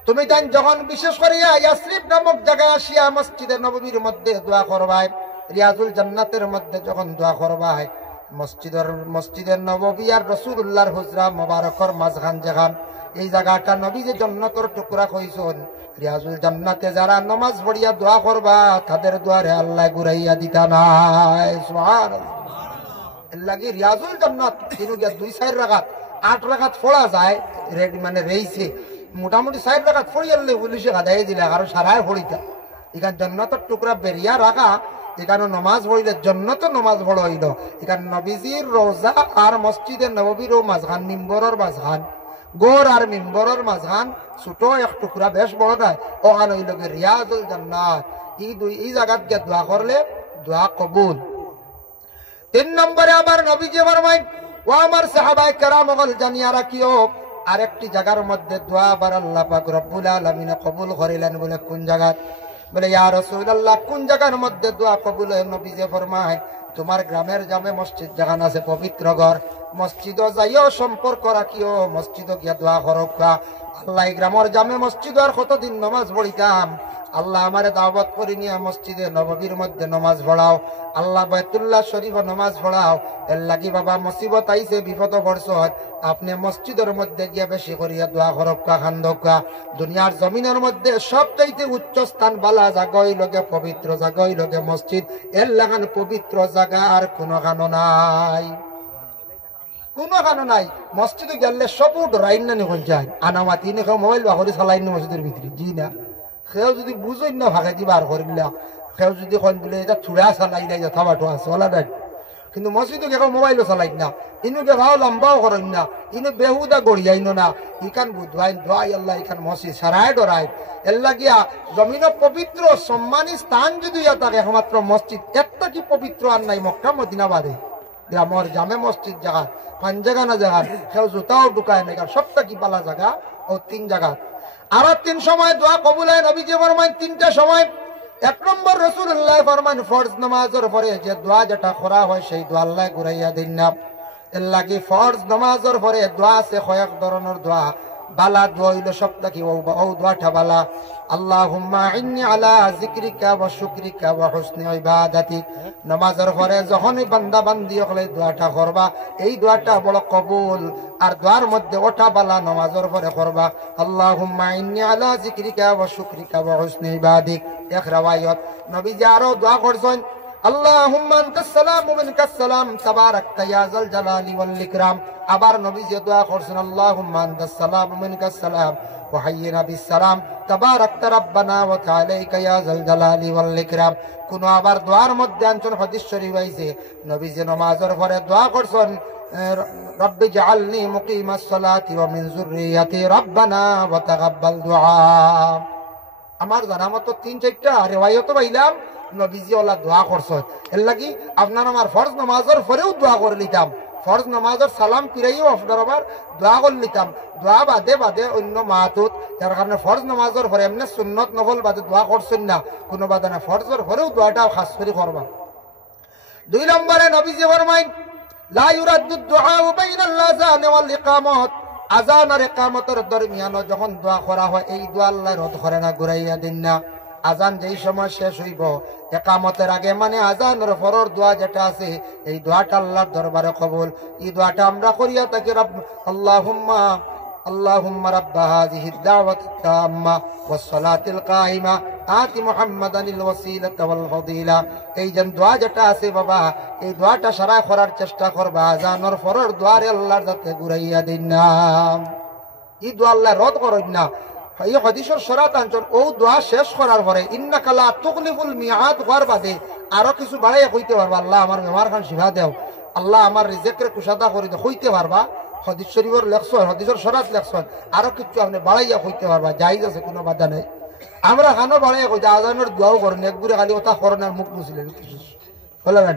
তুমি তাই যখন বিশেষ করিয়া ইয়াসরিব নামক জায়গায় আসিয়া মসজিদে নববীর মধ্যে দোয়া করবাই, রিয়াজুল জান্নাতের মধ্যে যখন দোয়া করবাই, মসজিদের নববী আর রাসূলুল্লাহর হুজরা মোবারকর মাঝখান যেখান, এই জায়গাটা নবী যে জান্নাতের টুকরা কইছেন, রিয়াজুল জান্নাতে যারা নামাজ পড়িয়া দোয়া করবা তাদের দোয়ারে আল্লাহ ঘুরাইয়া দিতা নাই। সুবহানাল্লাহ। এর লাগি রিয়াজুল জান্নাত তিনু গিয়া 2-4 রাকাত 8 রাকাত পড়া যায়, মানে রইছে মোটামুটি 4 রাকাত পড়িয়ালে পুলিশে গাদাই দিলে আর সারায় পড়িতা। এখান জান্নাতের টুকরা বেরিয়া রাখা, এখানে নমাজ পড়িলে জন্নত নমাজ পড়া হইল। এখানে নবীজির রোজা আর মসজিদের নববীরও মাঝখান, মিম্বরের মাঝখান, গোর আর মিম্বরের মাঝখান ছোট এক টুকরা বেশ বড় নাই, ওখানে হইল রিয়াজুল জান্নাত। এই জায়গাত গিয়ে দোয়া করলে দোয়া কবুল। 3 নম্বরে আমার নবীজি ফরমায় ও আমার সাহাবায়ে কেরাম হল জানিয়া রাখিও, আরেকটি জায়গার মধ্যে দোয়া বার আল্লাহ পাক রব্বুল আলামিন কবুল করিলেন। বলে কোন জায়গা? বলে ইয়া রাসূলুল্লাহ কোন জায়গার মধ্যে দোয়া কবুল হয়? নবীজি ফরমায় তোমার গ্রামের জামে মসজিদ যেখানে আছে পবিত্র ঘর, মসজিদও যাইও সম্পর্ক রাখিও, মসজিদও গিয়া দোয়া করো। আল্লাহ গ্রামের জামে মসজিদ আর কতদিন নামাজ পড়িতাম, আল্লাহ আমারে দাওয়াত করে নিয়ে মসজিদে নববীর মধ্যে নামাজ পড়াও, আল্লাহ বাইতুল্লাহ শরীফ নামাজ পড়াও। এর লাগি বাবা মুসিবত আইছে, বিপদ পড়ছ, আপনি মসজিদের মধ্যে গিয়ে বেশি করিয়া দোয়া করক্কা খান্দক্কা। দুনিয়ার জমিনের মধ্যে সবচাইতে উচ্চ স্থান বালা জায়গা হইলগে পবিত্র জায়গা হইলগে মসজিদ। এর লাগান পবিত্র জায়গা আর কোনো কানো নাই, কোনো কানো নাই। মসজিদে গেলে সবু ডরাইন না নিখন যায়, আনামাতি নে মোবাইল বাহরি চালাই না মসজিদের ভিতরে, জি না। সেও যদি বুঝই না ভাগে দিবা আর করিলা, সেও যদি কন বলে এটা চূড়া চালাই নাই যথা বাটো আছে ওলা নাই, কিন্তু মসজিদে কেউ মোবাইলও চালাই না, ইনু বেভাও লম্বাও করেন না, ইনু বেহুদা গড়িয়াই না, ইখান বুধবাই দোয়াই আল্লাহ ইখান মসজিদ সারায় ডরাই। এর লাগিয়া জমিন পবিত্র সম্মানী স্থান যদি থাকে একমাত্র মসজিদ, একটা কি পবিত্র আর নাই মক্কা মদিনা বাদে। গ্রামের জামে মসজিদ জায়গা 5 জায়গা না জায়গা, সেও জুতাও ঢুকায় না, সবটা কি পালা জায়গা ও 3 জায়গা। আরো 3 সময় দোয়া কবুল হয় নবীজি ফরমান 3টা সময়। 1 নম্বর রাসূলুল্লাহ ফরমান ফরজ নামাজের পরে যে দোয়া যেটা করা হয় সেই দোয়া আল্লাহ ঘুরাইয়া দেন না। এর লাগি ফরজ নামাজের পরে দোয়া আছে কয়েক ধরনের দোয়া, বালা দোয়া হইল সবটা কি ও দোয়াটা বালা। আল্লাহুম্মা ইন্নী আলা যিকরিকা ওয়া শুকরিকা ওয়া হুসনি ইবাদাতিক। নামাজের পরে যখনই বান্দা বান্দি হলে দোয়াটা করবা, এই দোয়াটা বড় কবুল। আর দোয়ার মধ্যে ওটা বালা নামাজের পরে করবা, আল্লাহুম্মা ইন্নী আলা যিকরিকা ওয়া শুকরিকা ওয়া হুসনি ইবাদাতিক। এক রাওয়ায়াত নবীজি আরো দোয়া করছেন, আল্লাহুম্মা আনতাস সালাম ওয়া মিনকাস সালাম তাবারাকতা ইয়া যাল জালালি ওয়াল ইকরাম। আবার নবীজি দোয়া করছেন, আল্লাহুম্মা আনতাস সালাম ওয়া মিনকাস সালাম ওয়া হাইয়িনা বিস সালাম তাবারাকতা রাব্বানা ওয়া তাআলাইকা ইয়া যাল জালালি ওয়াল ইকরাম। কোন আবার দোয়ার মধ্যে আনছেন হাদিস শরীফ আইছে নবীজি নামাজের পরে দোয়া করছেন, রব্বি জাআলনি মুকিমাস সালাতি ওয়া মিন যুররিয়াতি রব্বানা ওয়া তাকাব্বাল দুআ। আমার জানা মতো 3-4টা রিওয়ায়াত পাইলাম নবীজি ওলা দোয়া করছেন। এর লাগি আপনার আমার ফরজ নামাজের পরেও দোয়া করে নিতাম, ফরজ নামাজের সালাম ফিরাইও আপনার আবার দোয়া করে নিতাম, দোয়া বাদে বাদে অন্য মাহাতুত। যার কারণে ফরজ নামাজের পরে এমনি সুন্নত নফল বাদে দোয়া করছেন না, কোনো বাদে না, ফরজের পরেও দোয়াটা খাস করে করবা। 2 নম্বরে নবীজি ফরমাইন লা ইউরাদ্দু দুআ বাইনাল আযান ওয়াল ইকামত। আযান আর ইকামতের দরমিয়ানে যখন দোয়া করা হয় এই দোয়া আল্লাহ রদ করে না, ঘুরাইয়া দেন না। আজান যেই সময় শেষ হইব একামতের আগে মানে আজানের পরের দোয়া যেটা আছে এই দোয়াটা আল্লাহর দরবারে কবুল। এই দোয়াটা আমরা করিয়া থাকি আল্লাহুম্মা আল্লাহুম্মা রাব্বা হাযিহিদ দাওয়াতিত তাম্মা ওয়াস সালাতিল কাইমা আতি মুহাম্মাদানিল ওয়াসিলাতা ওয়াল ফাদিলা। এই যে দোয়া যেটা আছে বাবা এই দোয়াটা সারা করার চেষ্টা করবা। আজানের পরের দোয়ারে আল্লাহর যাতে ঘুরাইয়া দিন না, এই দোয়া আল্লাহ রদ করেন না। এই হাদিসের শরাত আনছেন ও দোয়া শেষ করার পরে ইন্নাকা লা তুগলিফুল মিআদ হওয়ার বাদে আরো কিছু বাড়াইয়া কইতে পারবা আল্লাহ আমার বেমার খান শিফা দেও, আল্লাহ আমার রিজেকরে কুশাদা করে দে, কইতে পারবা। হাদিস শরীফের লেখছেন, হাদিসের শরাত লেখছেন, আরো কিছু আপনি বাড়াইয়া কইতে পারবা, জায়েজ আছে, কোনো বাধা নেই। আমরা খানো বাড়াইয়া কইতে আজানের দোয়াও করেন, একগুরে খালি ওটা করেন আর মুখ মুছিলেন হলো না।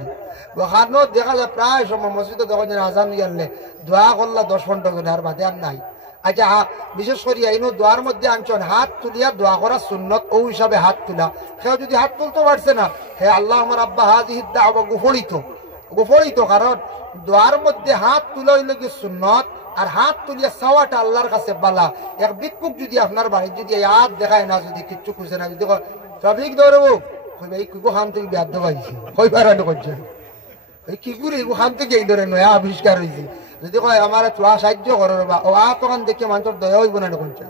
খানো দেখা যায় প্রায় সময় মসজিদে যখন আজান গেলে দোয়া করলা 10-15 জন আর বাদে আর নাই। আচ্ছা বিশেষ করে এইনো দোয়ার মধ্যে আনছেন হাত তুলিয়া দোয়া করা সুন্নত, ও হিসাবে হাত তোলা। কেউ যদি হাত তুলতে পারছে না হে আল্লাহ আমার আব্বা হাযিহিদ দাওয়া গুফরিত, কারণ দোয়ার মধ্যে হাত তুলা হইল কি সুন্নত, আর হাত তুলিয়া চাওয়াটা আল্লাহর কাছে বালা। এক ভিক্ষুক যদি আপনার বাড়ি যদি হাত দেখায় না, যদি কিচ্ছু খুঁজে না, যদি ট্রাফিক ধরবো কইবা এই কুকু খান থেকে ব্যাধ পাইছে কইবার করছে এই কি করে ওখান থেকে এই ধরে নয়া আবিষ্কার হয়েছে। যদি কয় আমার তোয়া সাহায্য করো বা ও তখন দেখে মানুষের দয়া হইব না, কোনটা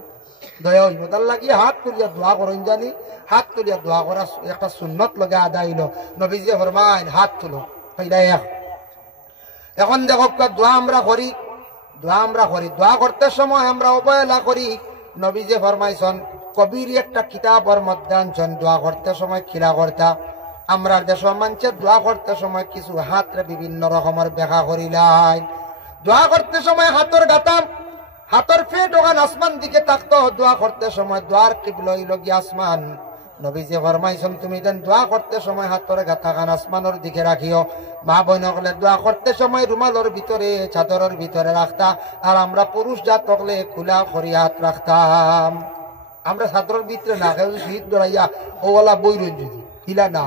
দয়া হইব। তার লাগিয়ে হাত তুলিয়া দোয়া করেন জানি, হাত তুলিয়া দোয়া করা একটা সুন্নত লগে আদা হইল। নবীজি ফরমাইন হাত তুলো। এখন দেখো দোয়া আমরা করি, দোয়া করতে সময় আমরা অবহেলা করি। নবীজি ফরমাইছেন কবির একটা কিতাবের মধ্যে আনছেন দোয়া করতে সময় খিলা করতা। আমরা দেশের মানুষের দোয়া করতে সময় কিছু হাতরে বিভিন্ন রকমের ব্যাখ্যা করিলাই। দোয়া করতে সময় হাতের গাতাম, হাতের পেট ওখান আসমান দিকে থাকতো। দোয়া করতে সময় দোয়ার কিবলা হইল গিয়ে আসমান। নবীজি ফরমাইছেন তুমি যেন দোয়া করতে সময় হাতের গাতা খান আসমানের দিকে রাখিও। মা বোন হলে দোয়া করতে সময় রুমালের ভিতরে চাদরের ভিতরে রাখতা, আর আমরা পুরুষ জাত হলে খোলা করি হাত রাখতাম। আমরা চাদরের ভিতরে না কেউ শীত দৌড়াইয়া ওলা বই রঞ্জি হিলা না,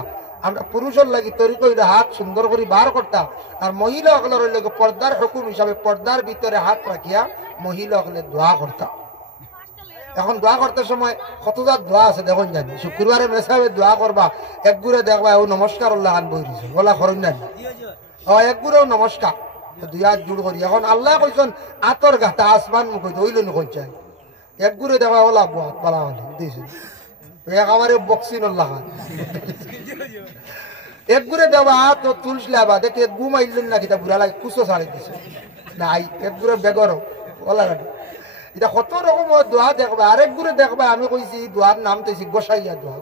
আমরা পুরুষের লাগি তৈরি করে হাত সুন্দর করে বার করতাম। আর মহিলা হকলের লাগে পর্দার হুকুম হিসাবে পর্দার ভিতরে হাত রাখিয়া মহিলা হকলে দোয়া করতাম। এখন দোয়া করতে সময় কতজাত দোয়া আছে দেখুন জানি। শুক্রবারে মেসাবে দোয়া করবা একগুড়ে দেখবা ও নমস্কার আল্লাহ খান বই দিছে বলা করেন জানি, ও একগুড়েও নমস্কার 2 হাত জোড় করি। এখন আল্লাহ কইছেন আতর গাতা আসমান মুখ হইল নকই একগুড়ে দেখবা ওলা বলা হলে দিয়েছে একেবারে বক্সিন আল্লাহ খান একগুড়ে দেওয়া তো তুলসলে বা দেখে ঘুম আইলেন না কিতা বুড়া লাগে কুচো ছাড়ি দিছে নাই একগুড়ে বেগরও বলা গাড়ি। এটা কত রকম দোয়া দেখবা, আরেক গুড়ে দেখবা আমি কইছি দোয়ার নাম তৈছি গোসাইয়া দোয়া।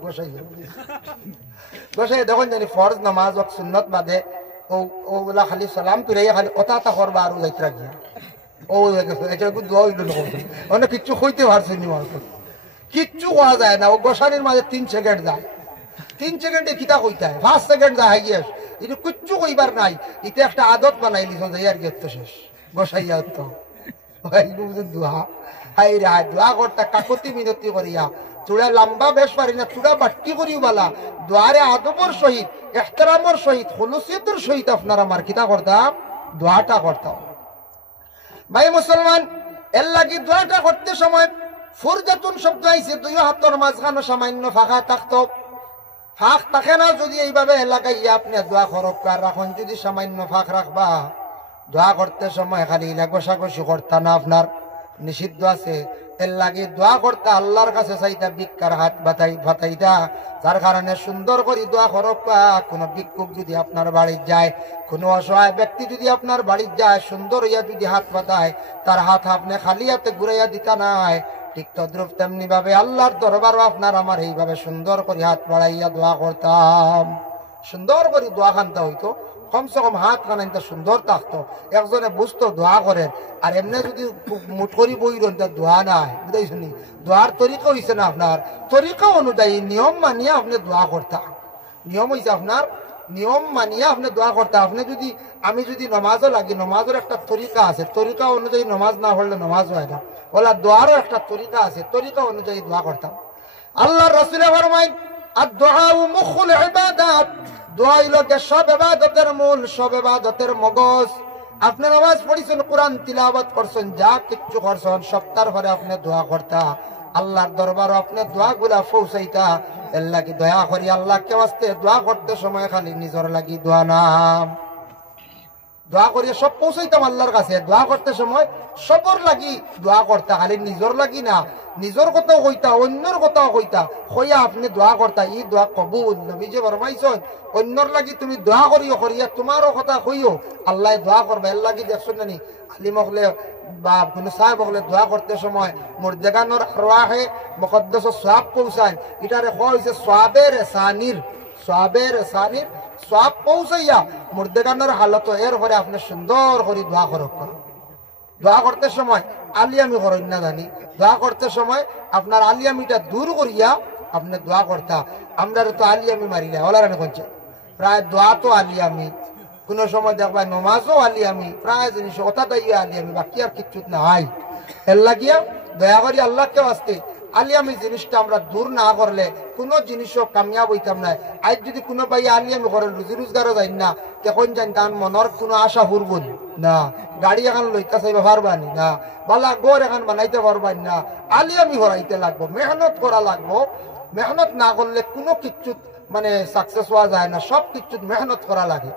গোসাইয়া দেখুন জানি ফরজ নামাজ সুন্নত বাদে ওগুলা খালি সালাম পিরাইয়া খালি ওটা করবা আর যাইত্রা গিয়া ও এটা দোয়া হইল অনেক কিচ্ছু হইতে পারছে নি, কিচ্ছু কোয়া যায় না। ও গোসানির মাঝে 3 সেকেন্ড যায়, 3 সেকেন্ডে কিতা কইতে হয়, 5 সেকেন্ড যায় হাই গিয়ে এটা কিচ্ছু কইবার নাই। এটা একটা আদত বানাই লিখন যাই আর গেত শেষ গোসাইয়া তো দোয়া হাই রে হাই দোয়া করতে কাকতি মিনতি করিয়া চূড়া লম্বা বেশ পারি না চূড়া বাট্টি করিও বালা দোয়ারে আদবর সহিত এহতরামর সহিত খুলুসিয়তের সহিত আপনার আমার কিতা করতাম দোয়াটা করতাম। ভাই মুসলমান এর লাগি দোয়াটা করতে সময় ফুরজাতুন শব্দ আইছে 2 হাতের মাঝখানে সামান্য ফাঁকা থাকতো। ফাঁক থাকে না যদি এইভাবে এলাকায় আপনি দোয়া খরকার রাখুন, যদি সামান্য ফাঁক রাখবা দোয়া করতে সময় খালি গোসাগসি করতা না, আপনার নিষিদ্ধ আছে। এর লাগে দোয়া করতে আল্লাহর কাছে চাইতা ভিক্ষার হাত বাতাইতা, যার কারণে সুন্দর করে দোয়া খরকা। কোনো ভিক্ষুক যদি আপনার বাড়ির যায়, কোনো অসহায় ব্যক্তি যদি আপনার বাড়ির যায়, সুন্দর হইয়া যদি হাত বাতায় তার হাত আপনি খালি হাতে ঘুরাইয়া দিতা নাই। ঠিক তদ্রুপ তেমনি ভাবে আল্লাহর দরবারও আপনার আমার এইভাবে সুন্দর করে হাত বাড়াইয়া দোয়া করতাম। সুন্দর করে দোয়া খানতে হইতো, কমসে কম হাত খানাইতে সুন্দর থাকতো, একজনে বুঝতো দোয়া করেন। আর এমনি যদি মুঠ করি বই রন দোয়া নাই, বুঝাইছেন? দোয়ার তরিকা হয়েছে না আপনার তরিকা অনুযায়ী নিয়ম মানিয়ে আপনি দোয়া করতাম। নিয়ম হয়েছে আপনার নিয়ম মানিয়ে আপনি দোয়া করতাম। আপনি যদি আমি যদি নমাজও লাগি, নমাজের একটা তরিকা আছে, তরিকা অনুযায়ী নমাজ না পড়লে নমাজ হয় না। ওলা দোয়ারও একটা তরিকা আছে, তরিকা অনুযায়ী দোয়া করতাম। আল্লাহ রাসূল ফরমায় আদ-দুআ মুখুল ইবাদাত, দোয়া হইলো সব ইবাদতের মূল, সব ইবাদতের মগজ। আপনি নামাজ পড়িছেন, কোরআন তিলাওয়াত করছেন, যা কিচ্ছু করছেন সপ্তাহের পরে আপনি দোয়া করতা, আল্লাহর দরবারে আপনি দোয়াগুলা পৌঁছাইতা। আল্লাহ কি দয়া করি আল্লাহকে ওয়াস্তে দোয়া করতে সময় খালি নিজর লাগি দোয়া নাম দোয়া করিয়া সব পৌঁছাইতাম আল্লাহর কাছে। দোয়া করতে সময় সবর লাগি দোয়া করতা, খালি নিজর লাগি না। নিজর কথাও কইতা, অন্যর কথাও কইতা, কইয়া আপনি দোয়া করতা। ই দোয়া কবুল। নবীজি ফরমাইছেন অন্যর লাগি তুমি দোয়া করিও, করিয়া তোমারও কথা কইও, আল্লাহ দোয়া করবে। এর লাগি দেখছেন না নি আলিম হলে বা কোনো সাহেব হলে দোয়া করতে সময় মুর্দেগানোর আরওয়াহে মুকদ্দাস সওয়াব পৌঁছায়। এটারে কয় হইছে সওয়াবের সানির, সওয়াবের সানির সওয়াব পৌঁছাইয়া মুর্দেগানোর হালত। এরপরে আপনি সুন্দর করে দোয়া করক। দোয়া করতে সময় আলিয়ামি করেন না জানি, দোয়া করতে সময় আপনার আলিয়ামিটা দূর করিয়া আপনি দোয়া করতা। আমরা তো আলিয়ামি মারি না, ওলার কইছে প্রায় দোয়া তো আলিয়ামি, কোনো সময় দেখবা নমাজও আলিয়ামি, প্রায় জিনিস কথা দাইয়া আলিয়ামি, বাকি আর কিচ্ছু নাই। এর লাগিয়া দয়া করি আল্লাহকে আসতে আলিয়ামি জিনিসটা আমরা দূর না করলে কোনো জিনিসও কামিয়াব হইতাম না। আজ যদি কোনো ভাই আলিয়ামি করেন, রুজি রোজগারও যাই না, তখন জানি তার মনের কোনো আশা হুরবন না, গাড়ি এখন লইতে চাইবা পারবানি না, বালা গড় এখন বানাইতে পারবানি না। আলিয়ামি হরাইতে লাগবো, মেহনত করা লাগবো। মেহনত না করলে কোনো কিচ্ছু মানে সাকসেস হওয়া যায় না, সব কিছু মেহনত করা লাগে।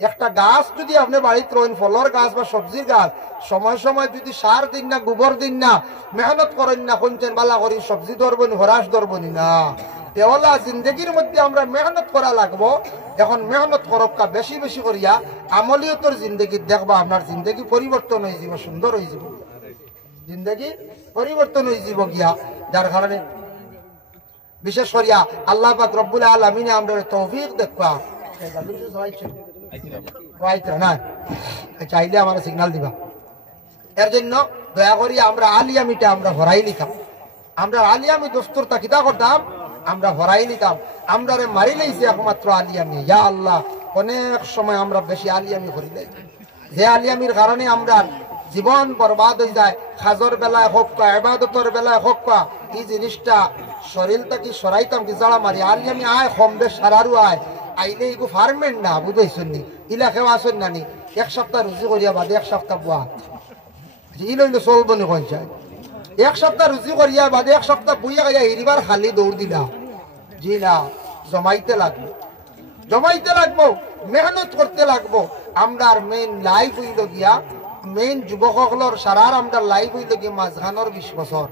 একটা গাছ যদি আপনি বাড়িতে রয়েন, ফলের গাছ বা সবজির গাছ, সময় সময় যদি সার দিন না, গোবর দিন না, মেহনত করেন না, কোনছেন বালা করি সবজি ধরবনি, হরাস ধরবনি না। তেওলা জিন্দগির মধ্যে আমরা মেহনত করা লাগবো। এখন মেহনত করকা বেশি বেশি করিয়া আমলিয়তর জিন্দগি দেখবা আপনার জিন্দগি পরিবর্তন হয়ে যাব, সুন্দর হয়ে যাব, জিন্দগি পরিবর্তন হয়ে যাব গিয়া। যার কারণে বিশেষ করিয়া আল্লাহ পাক রব্বুল আলামিনে আমরা তৌফিক দেখবা। চাইলে আমার সিগনাল দিবা। এর জন্য দয়া করি আমরা আলিয়ামিটা আমরা ভরাই নিতাম। আমরা আলিয়ামি দোস্তরটা কিতা করতাম, আমরা ভরাই নিতাম। আমরা মারি লাইছি একমাত্র আলিয়ামি। ইয়া আল্লাহ, অনেক সময় আমরা বেশি আলিয়ামি করি লাই, যে আলিয়ামির কারণে আমরা জীবন বরবাদ হয়ে যায়। খাজর বেলায় হোক কা, ইবাদতর বেলায় হোক কা, এই জিনিসটা শরীরটা কি সরাইতাম কি জাড়া মারি। আলিয়ামি আয় কম বেশ সারারু আয় আইলে এগু ফার্মেন্ট না, বুঝাইছেন নি? ইলা খেওয়া আসেন না নি, এক সপ্তাহ রুজি করিয়া বাদে এক সপ্তাহ বুয়া ই লইলে চলব নি কইছে। এক সপ্তাহ রুজি করিয়া বাদে এক সপ্তাহ বুইয়া গিয়া হিরিবার খালি দৌড় দিলা। জি না, জমাইতে লাগবো, জমাইতে লাগবো, মেহনত করতে লাগবো। আমরার মেইন লাইফ হইল গিয়া, মেইন যুবকসকলের সারার আমরা লাইফ হইল গিয়া মাঝখানোর 20 বছর।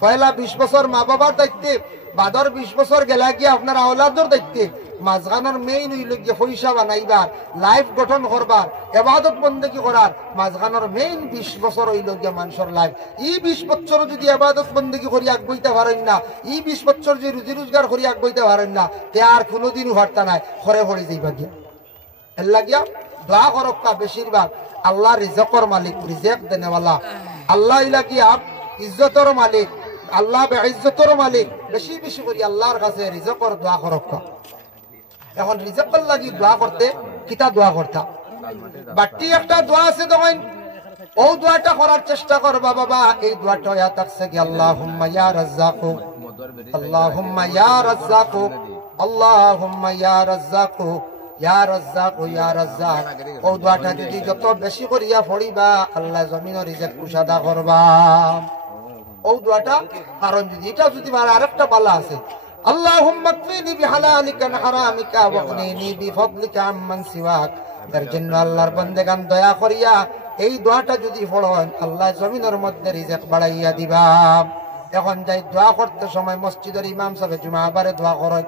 পয়লা 20 বছর মা বাবার দায়িত্বে, বাদর 20 বছর গেলা গিয়া আপনার আওলাদর দায়িত্বে। মাঝখানোর মেইন হইল গিয়া পয়সা বানাইবার, লাইফ গঠন করবার, ইবাদত বন্দেগী করার। মাঝখানোর মেইন 20 বছর হইল গিয়া মানুষের লাইফ। ই 20 বছর যদি ইবাদত বন্দেগী করি আগবইতে পারেন না, ই 20 বছর যদি রুজি রোজগার করি আগবইতে পারেন না, তে আর কোনোদিনও হারতা নাই, ঘরে পড়ে যাইবা গিয়া। এর লাগিয়া দোয়া করক্কা বেশিরভাগ আল্লাহ রিজকর মালিক, রিজেক দেনেওয়ালা আল্লাহ। ইলাকিয়া ইজ্জতর মালিক আল্লাহ, ইজ্জতর মালিক। বেশি বেশি করি আল্লাহর কাছে রিজকর দোয়া করক্কা। এখন রিজকের লাগি দোয়া করতে কিতা দোয়া করতা, বাটি একটা দোয়া আছে তখন ও দোয়াটা করার চেষ্টা করবা বাবা। এই দোয়াটা ইয়া থাকছে কি আল্লাহুম্মা ইয়া রাজ্জাকু, আল্লাহুম্মা ইয়া রাজ্জাকু, আল্লাহুম্মা ইয়া রাজ্জাকু, ইয়া রাজ্জাকু, ইয়া রাজ্জাক। ও দোয়াটা যদি যত বেশি করিয়া পড়িবা আল্লাহ জমিনের রিজক কুশাদা করবা। ও দোয়াটা কারণ যদি এটা যদি আরেকটা বালা আছে, আল্লাহুম্মা কফিনি বিহালালিকা আন হারামিকা ওয়াগনিনি বিফদলিকা আম্মান সিওয়াক। তার জন্য আল্লাহর বান্দাগান দয়া করিয়া এই দোয়াটা যদি পড়েন আল্লাহ জমিনের মধ্যে রিজক বাড়াইয়া দিবা। এখন যাই দোয়া করতে সময় মসজিদের ইমাম সাহেব জুমাবারে দোয়া করেন,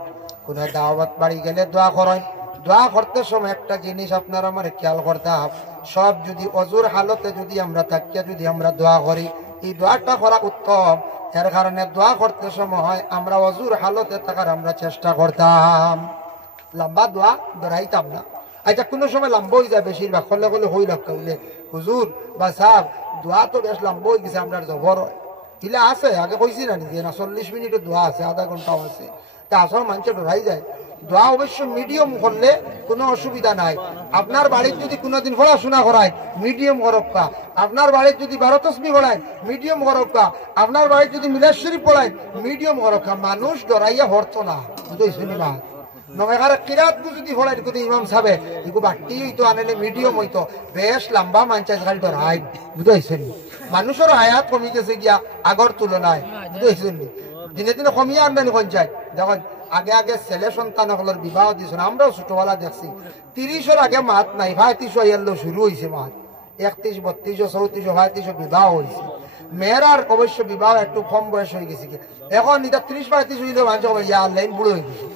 কোন দাওয়াত বাড়ি গেলে দোয়া করেন। দোয়া করতে সময় একটা জিনিস আপনার আমার খেয়াল করতে হবে, সব যদি অজুর হালতে যদি আমরা থাকিয়া যদি আমরা দোয়া করি, এই দোয়াটা করা উত্তম। এর কারণে দোয়া করতে সময় আমরা অজুর হালতে থাকার আমরা চেষ্টা করতাম, লম্বা দোয়া দৌড়াইতাম না। আচ্ছা কোনো সময় লম্বা হয়ে যায় বেশিরভাগ করলে করলে হই রক্ষা বলে হুজুর বা সাহেব দোয়া তো বেশ লম্বা হয়ে গেছে আপনার জবর কিলা আছে আগে কইছি না নিজে না 40 মিনিটের দোয়া আছে আধা ঘন্টাও আছে তা আসলে মানুষের ডরাই যায় দোয়া অবশ্য মিডিয়াম করলে কোনো অসুবিধা নাই আপনার বাড়ির যদি কোনোদিন পড়াশোনা করায় মিডিয়াম করক্কা আপনার বাড়ির যদি 12 তসবি পড়ায় মিডিয়াম করক্কা আপনার বাড়ির যদি মিলাদ শরীফ পড়ায় মিডিয়াম করক্কা মানুষ ডরাইয়া হরতো না বুঝেছেন না নমেগার কিরাত যদি পড়ায় কিন্তু ইমাম সাহেব এগু বাটি হইতো আনলে মিডিয়াম হইতো বেশ লম্বা মানচাই খালি ডরাই বুঝেছেন মানুষের হায়াত কমি গেছে গিয়া আগর তুলনায় বুঝেছেন দিনে দিনে কমিয়ে আমদানি কোন যায় দেখুন আগে আগে ছেলে সন্তান সকলের বিবাহ দিয়েছেন আমরাও ছোটবেলা দেখছি 30-এর আগে মাত নাই 35 শুরু হয়েছে মাত 31, 32, 34, 35 বিবাহ হয়েছে মেয়েরার অবশ্য বিবাহ একটু কম বয়স হয়ে গেছে এখন এটা 30-35 হইলে মানুষ লাইন বুড়ো হয়ে গেছে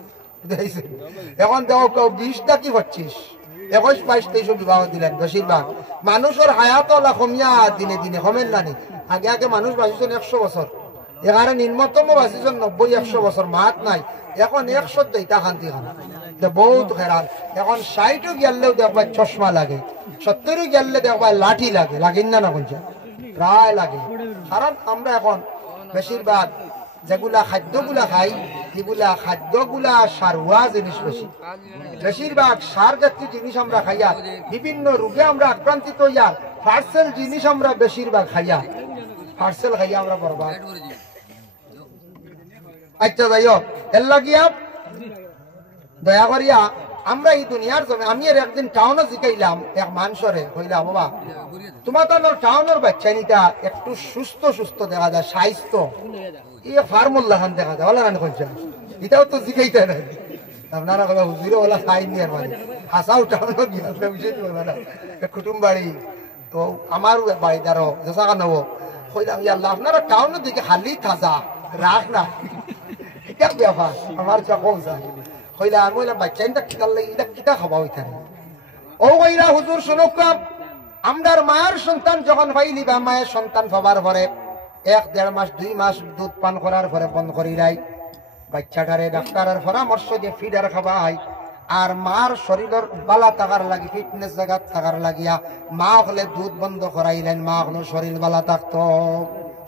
বুঝেছেন এখন দেখো কেউ 20টা কি 25, 21, 22, 23 বিবাহ দিলেন বেশিরভাগ মানুষের হায়াত কমিয়া দিনে দিনে কমেন নানি আগে আগে মানুষ বাঁচিছেন 100 বছর এখানে নিম্নতম বাঁচিছেন 90-100 বছর মাত নাই এখন 100 দেইতা শান্তি খান বহুত হেরান এখন 60 গেলেও দেখবা চশমা লাগে 70 গেলে দেখবা লাঠি লাগে লাগেন না না কোনটা প্রায় লাগে কারণ আমরা এখন বেশিরভাগ যেগুলা খাদ্যগুলা খাই এগুলা খাদ্যগুলা সারুয়া জিনিস বেশি বেশিরভাগ সার জাতীয় জিনিস আমরা খাইয়া বিভিন্ন রোগে আমরা আক্রান্তিত হইয়া পার্সেল জিনিস আমরা বেশিরভাগ খাইয়া পার্সেল খাইয়া আমরা বরবাদ আচ্ছা যাই হোক এর লাগিয়া দয়া করিয়া আমরা এই দুনিয়ার জন্য আমি এর একদিন টাউনে শিখাইলাম এক মানুষরে কইলাম বাবা তোমার তো টাউনের বাচ্চা নিটা একটু সুস্থ সুস্থ দেখা যায় স্বাস্থ্য এই ফার্মুল্লা খান দেখা যায় বলা না কইছে এটাও তো শিখাইতে না আপনারা কইবা হুজুরে ওলা খাই নি আর মানে হাসাও টাউনে গিয়া বুঝিত বলা না কুটুম বাড়ি তো আমার বাড়িদারও যেসা কানবো কইলাম ইয়া আল্লাহ আপনারা টাউনের দিকে খালি থাজা রাখ না এটা ব্যাপার আমার চকম যায় কইলা আমি বললাম বাচ্চা এটা কিতার লাগি এটা কিতা খাওয়া হইতা ও কইলা হুজুর শুনুক আমরার মায়ের সন্তান যখন পাইলি বা মায়ের সন্তান পাবার পরে 1-1.5 মাস 2 মাস দুধ পান করার পরে বন্ধ করি রাই বাচ্চাটারে ডাক্তারের পরামর্শ দিয়ে ফিডার খাওয়াই আর মার শরীরের বালা থাকার লাগি ফিটনেস জায়গা থাকার লাগিয়া মা হলে দুধ বন্ধ করাইলেন মা হলো শরীর বালা থাকতো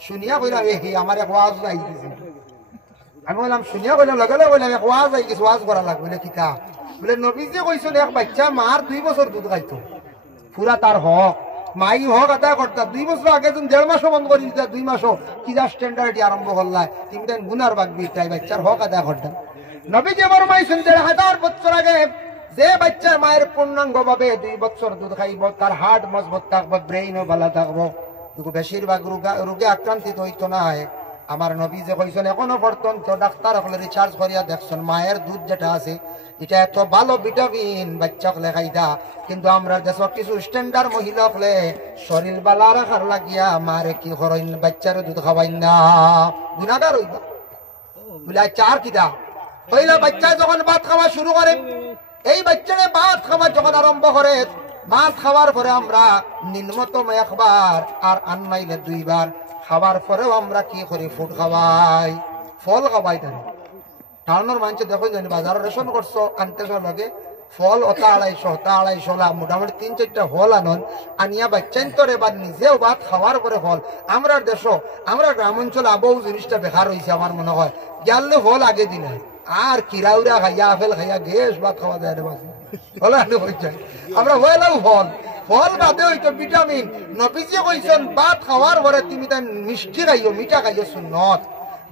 শুনিয়া কইলাম হি আমার এক ওয়াজ নাই আমি বললাম শুনিয়া কইলাম লগে লগে বললাম এক ওয়াজ আই কিছু ওয়াজ করা লাগবে না কিতা বলে নবীজি কইছেন এক বাচ্চা মার 2 বছর দুধ খাইতো পুরা তার হক মাই হক আদায় করতা 2 বছর আগে তুমি 1.5 মাসও বন্ধ করি দিতা 2 মাসও কিরা স্ট্যান্ডার্ড আরম্ভ করলাই তুমি দেন গুনার বাগবি তাই বাচ্চার হক আদায় করতেন নবীজি ফরমাইছেন 1,500 বছর আগে যে বাচ্চা মায়ের পূর্ণাঙ্গ ভাবে 2 বছর দুধ খাইব তার হার্ট মজবুত থাকবে ব্রেইনও ভালো থাকবে কিন্তু বেশিরভাগ রোগে আক্রান্তিত হইতো না আমার নবী যে কইছেন এখনো পর্যন্ত ডাক্তার হলে রিসার্চ করিয়া দেখছেন মায়ের দুধ যেটা আছে এটা এত ভালো ভিটামিন বাচ্চা হলে খাইতা কিন্তু আমরা দেশ কিছু স্ট্যান্ডার্ড মহিলা হলে শরীর বালা রাখার লাগিয়া মারে কি করেন বাচ্চার দুধ খাওয়াইন না গুনাহগার হইবা বলে চার কিটা পয়লা বাচ্চা যখন ভাত খাওয়া শুরু করে এই বাচ্চারে ভাত খাওয়া যখন আরম্ভ করে ভাত খাওয়ার পরে আমরা নিম্নতম একবার আর আনমাইলে 2 বার খাবার পরেও আমরা কি করি ফুড খাওয়াই ফল খাওয়াই তাই টাউনের মানুষ দেখো জানি বাজারে রেশন করছো আনতে লাগে ফল ওটা 250 মোটামুটি 3-4টা ফল আনন আনিয়া বাচ্চান তোরে বা নিজেও ভাত খাওয়ার পরে ফল আমরা দেশও আমরা গ্রাম অঞ্চলে আবহাওয়া জিনিসটা বেকার হয়েছে আমার মনে হয় গেলে ফল আগে দিলে আর কিরাউরা খাইয়া আপেল খাইয়া গ্যাস ভাত খাওয়া যায় আমরা হইলাম ফল ফল বাদে হইতো ভিটামিন নবীজি কইছেন ভাত খাওয়ার পরে তুমি তাই মিষ্টি খাইও মিঠা খাইও সুন্নত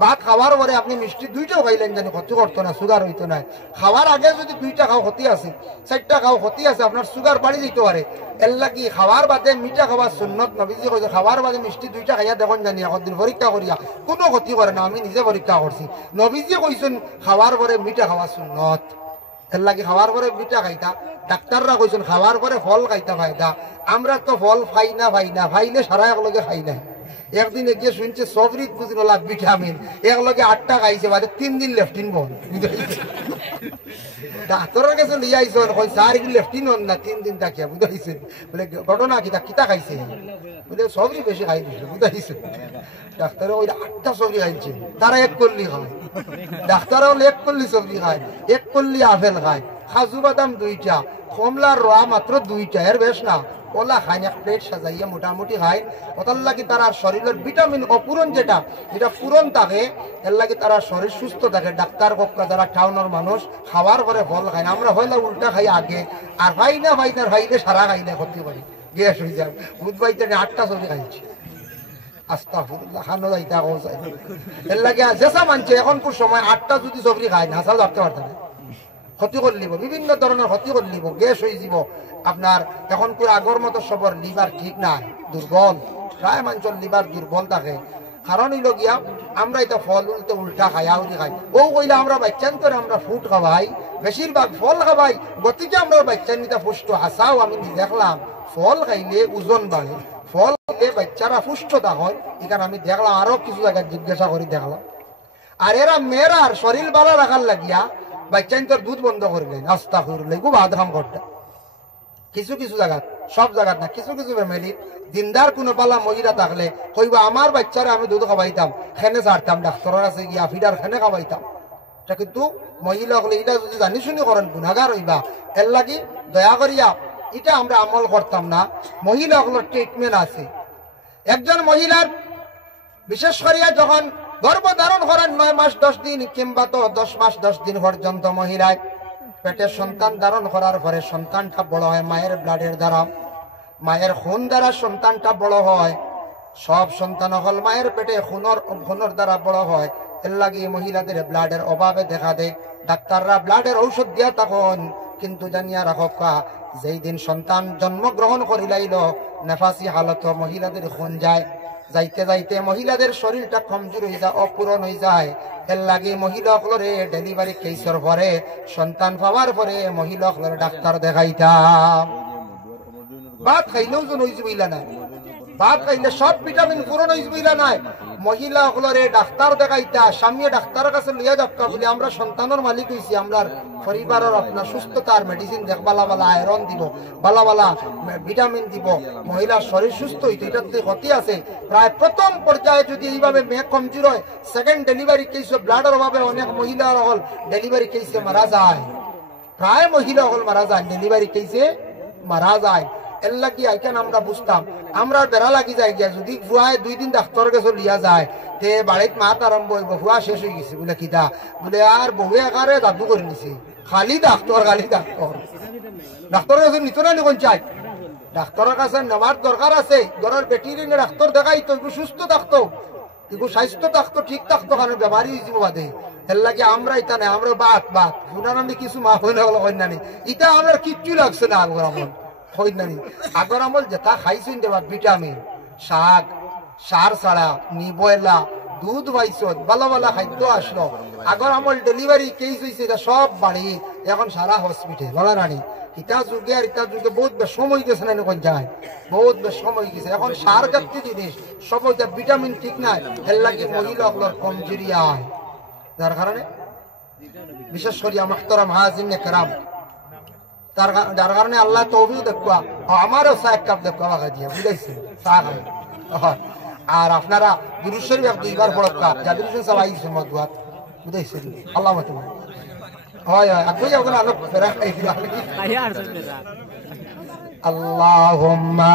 ভাত খাওয়ার পরে আপনি মিষ্টি 2টাও খাইলেন জানি ক্ষতি করতো না সুগার হইতো না খাওয়ার আগে যদি 2টা খাও ক্ষতি আছে 4টা খাও ক্ষতি আছে আপনার সুগার বাড়ি যেতে পারে এর লাগি খাওয়ার বাদে মিঠা খাওয়ার সুন্নত নবীজি কইছে খাওয়ার বাদে মিষ্টি 2টা খাইয়া দেখুন জানি একদিন পরীক্ষা করিয়া কোনো ক্ষতি করে না আমি নিজে পরীক্ষা করছি নবীজি কইছেন খাওয়ার পরে মিঠা খাওয়া সুন্নত এর লাগি খাওয়ার পরে মিঠা খাইতা ডাক্তাররা কইছেন খাওয়ার পরে ফল খাইতা ফায়দা আমরা তো ফল খাই না ফাইলে সারা একলগে খাই না একদিনে গিয়ে শুনছে সবরিত বুঝিল ভিটামিন একলগে 8টা খাইছে বাদে 3 দিন লেফটিন বল ডাক্তারের কাছে লিয়ে আইসন কই স্যার কি লেফটিন হন না 3 দিন তাকিয়া বুঝাইছে বলে ঘটনা কিতা খাইছে বলে সবরি বেশি খাই দিছে বুঝাইছে ডাক্তারে ওই 8টা সবরি খাইছে তারা এক কল্লি খায় ডাক্তারও 1 কল্লি সবরি খায় 1 কল্লি আপেল খায় কাজু বাদাম 2টা কমলার রোয়া মাত্র 2টা, এর বেশ না। ওলা খাইন, এক প্লেট সাজাইয়া মোটামুটি খাইন। ওটার লাগি তার শরীরের ভিটামিন অপূরণ যেটা, এটা পূরণ থাকে, এর লাগি তারা শরীর সুস্থ থাকে। ডাক্তার কক্কা যারা টাউনের মানুষ খাওয়ার পরে ফল খায় না, আমরা হইলে উল্টা খাই আগে, আর ভাই না ভাইলে সারা খাই না, ক্ষতি পারি, গ্যাস হয়ে যাবে। বুধ ভাইতে 8টা সবজি খাইছি, আস্তাগফিরুল্লাহ, খানো যাইতা যায়। এর লাগে যেসা মানছে এখনকার সময় 8টা যদি সবজি খায় না, হাসাও ধরতে পারতে না, ক্ষতি করে নিব, বিভিন্ন ধরনের ক্ষতি করে নিব, গ্যাস হয়ে যাব আপনার। এখন পুরো আগর মতো সবর লিভার ঠিক নাই, দুর্বল, প্রায় মানুষের লিভার দুর্বল থাকে। কারণ হইল গিয়া আমরা এটা ফল উল্টা খাই, আউরি খাই। ও কইলে আমরা বাচ্চান্তরে আমরা ফুট খাওয়াই, বেশিরভাগ ফল খাওয়াই, গতিকে আমরা বাচ্চানিটা পুষ্ট হাসাও। আমি দেখলাম ফল খাইলে ওজন বাড়ে, ফল খাইলে বাচ্চারা পুষ্টতা হয়, এখানে আমি দেখলাম, আরো কিছু জায়গায় জিজ্ঞাসা করি দেখলাম। আর এরা মেয়েরার শরীর ভালো রাখার লাগিয়া বাচ্চান তোর দুধ বন্ধ করলেন, আস্তাগফিরুল্লাহ, খুব আদরাম করতে। কিছু কিছু জায়গাত, সব জায়গাত না, কিছু কিছু ফ্যামিলি দিনদার কোনো পালা মহিলা থাকলে কইবা আমার বাচ্চারা আমি দুধ খাওয়াইতাম, খেনে ছাড়তাম, ডাক্তারের কাছে গিয়া ফিডার খেনে খাওয়াইতাম। এটা কিন্তু মহিলা হলে এটা যদি জানি শুনি করেন গুণাগার হইবা। এর লাগি দয়া করিয়া এটা আমরা আমল করতাম না। মহিলা হলোর ট্রিটমেন্ট আছে। একজন মহিলার বিশেষ করিয়া যখন গর্ভধারণ করেন 9 মাস 10 দিন কিংবা তো 10 মাস 10 দিন পর্যন্ত মহিলায় পেটে সন্তান ধারণ করার পরে সন্তানটা বড় হয় মায়ের ব্লাডের দ্বারা, মায়ের খুন দ্বারা সন্তানটা বড় হয়। সব সন্তান হল মায়ের পেটে খুনের দ্বারা বড় হয়। এর লাগে মহিলাদের ব্লাডের অভাবে দেখা দেয়। ডাক্তাররা ব্লাডের ঔষধ দিয়া তখন, কিন্তু জানিয়া রাখা যেই দিন সন্তান জন্মগ্রহণ করিলাইল নেফাসি হালত মহিলাদের খুন যায়, যাইতে যাইতে মহিলাদের শরীরটা কমজোর হয়ে যায়, অপূরণ হয়ে যায়। এর লাগে মহিলাগুলোরে ডেলিভারি কেসের পরে সন্তান পাওয়ার পরে মহিলাগুলোর ডাক্তার দেখাইতাম। ভাত খাইলেও যেন হয়েছে বুঝলা না, ভাত খাইলে সব ভিটামিন পূরণ হয়েছে বুঝলা নাই। মহিলাগুলোরে ডাক্তার দেখাইতা, স্বামী ডাক্তারের কাছে লইয়া যাবটা বলে আমরা সন্তানের মালিক হয়েছি, আমরা পরিবারের আপনার সুস্থতার মেডিসিন দেখ, বালা বালা আয়রন দিব, বালা বালা ভিটামিন দিব, মহিলার শরীর সুস্থ হইতে এটাতে ক্ষতি আছে। প্রায় প্রথম পর্যায়ে যদি এইভাবে মেয়ে কমজোর হয়, সেকেন্ড ডেলিভারি কেসে ব্লাডের অভাবে অনেক মহিলার হল ডেলিভারি কেসে মারা যায়, প্রায় মহিলা হল মারা যায়, ডেলিভারি কেসে মারা যায়। এর লাগি আইখান আমরা বুঝতাম, আমরা বেড়া লাগি যায় গিয়া যদি ভুয়ায় 2 দিন ডাক্তার কাছে লিয়া যায়, তে বাড়িত মাত আরম্ভ হইব, ভুয়া শেষ হয়ে গেছে বলে কিতা বলে, আর বহু একারে দাদু করে নিছে, খালি ডাক্তার খালি ডাক্তার। ডাক্তারের কাছে নিত না নিকন চাই, ডাক্তারের কাছে নেওয়ার দরকার আছে। ঘরের বেটির ডাক্তার দেখাই তো সুস্থ থাকতো, কিন্তু স্বাস্থ্য থাকতো, ঠিক থাকতো, কারণ বেমারি হয়ে যাব বাদে। এর লাগে আমরা এটা নেই, আমরা বাত শুনানি কিছু মা হই না হইনানি, এটা আমরা কিচ্ছু লাগছে না আগর আমল হইনানি। আগর আমল যেটা খাইছেন দেবা ভিটামিন, শাক, সার ছাড়া, নিবয়লা, দুধ পাইছত, ভালো ভালো খাদ্য আসলো। আগর আমল ডেলিভারি কেস হয়েছে, এটা সব বাড়ি, এখন সারা হসপিটাল বলা রানি। ইটা যুগে আর ইটা যুগে বহুত বেশ সময় গেছে না, এরকম যায় বহুত বেশ সময় গেছে। এখন সার জাতীয় জিনিস সব ভিটামিন ঠিক নাই, এর লাগে মহিলাগুলোর কমজোরি আয়। যার কারণে বিশেষ করি মুহতারাম হাজিরিন কেরাম, যার কারণে আল্লাহ তৌফিক দেখবা, আমারও চা 1 কাপ দেখবা দিয়ে বুঝাইছে চা খাই। আর আপনারা দুরূদ শরীফ 2বার পড়বা, জাবির হোসেন সাহেব আইছে মদুয়াত বুঝাইছে আল্লাহ মত হয় হয় আগে ওখানে আলো ফেরা খাই দিলা আল্লাহুম্মা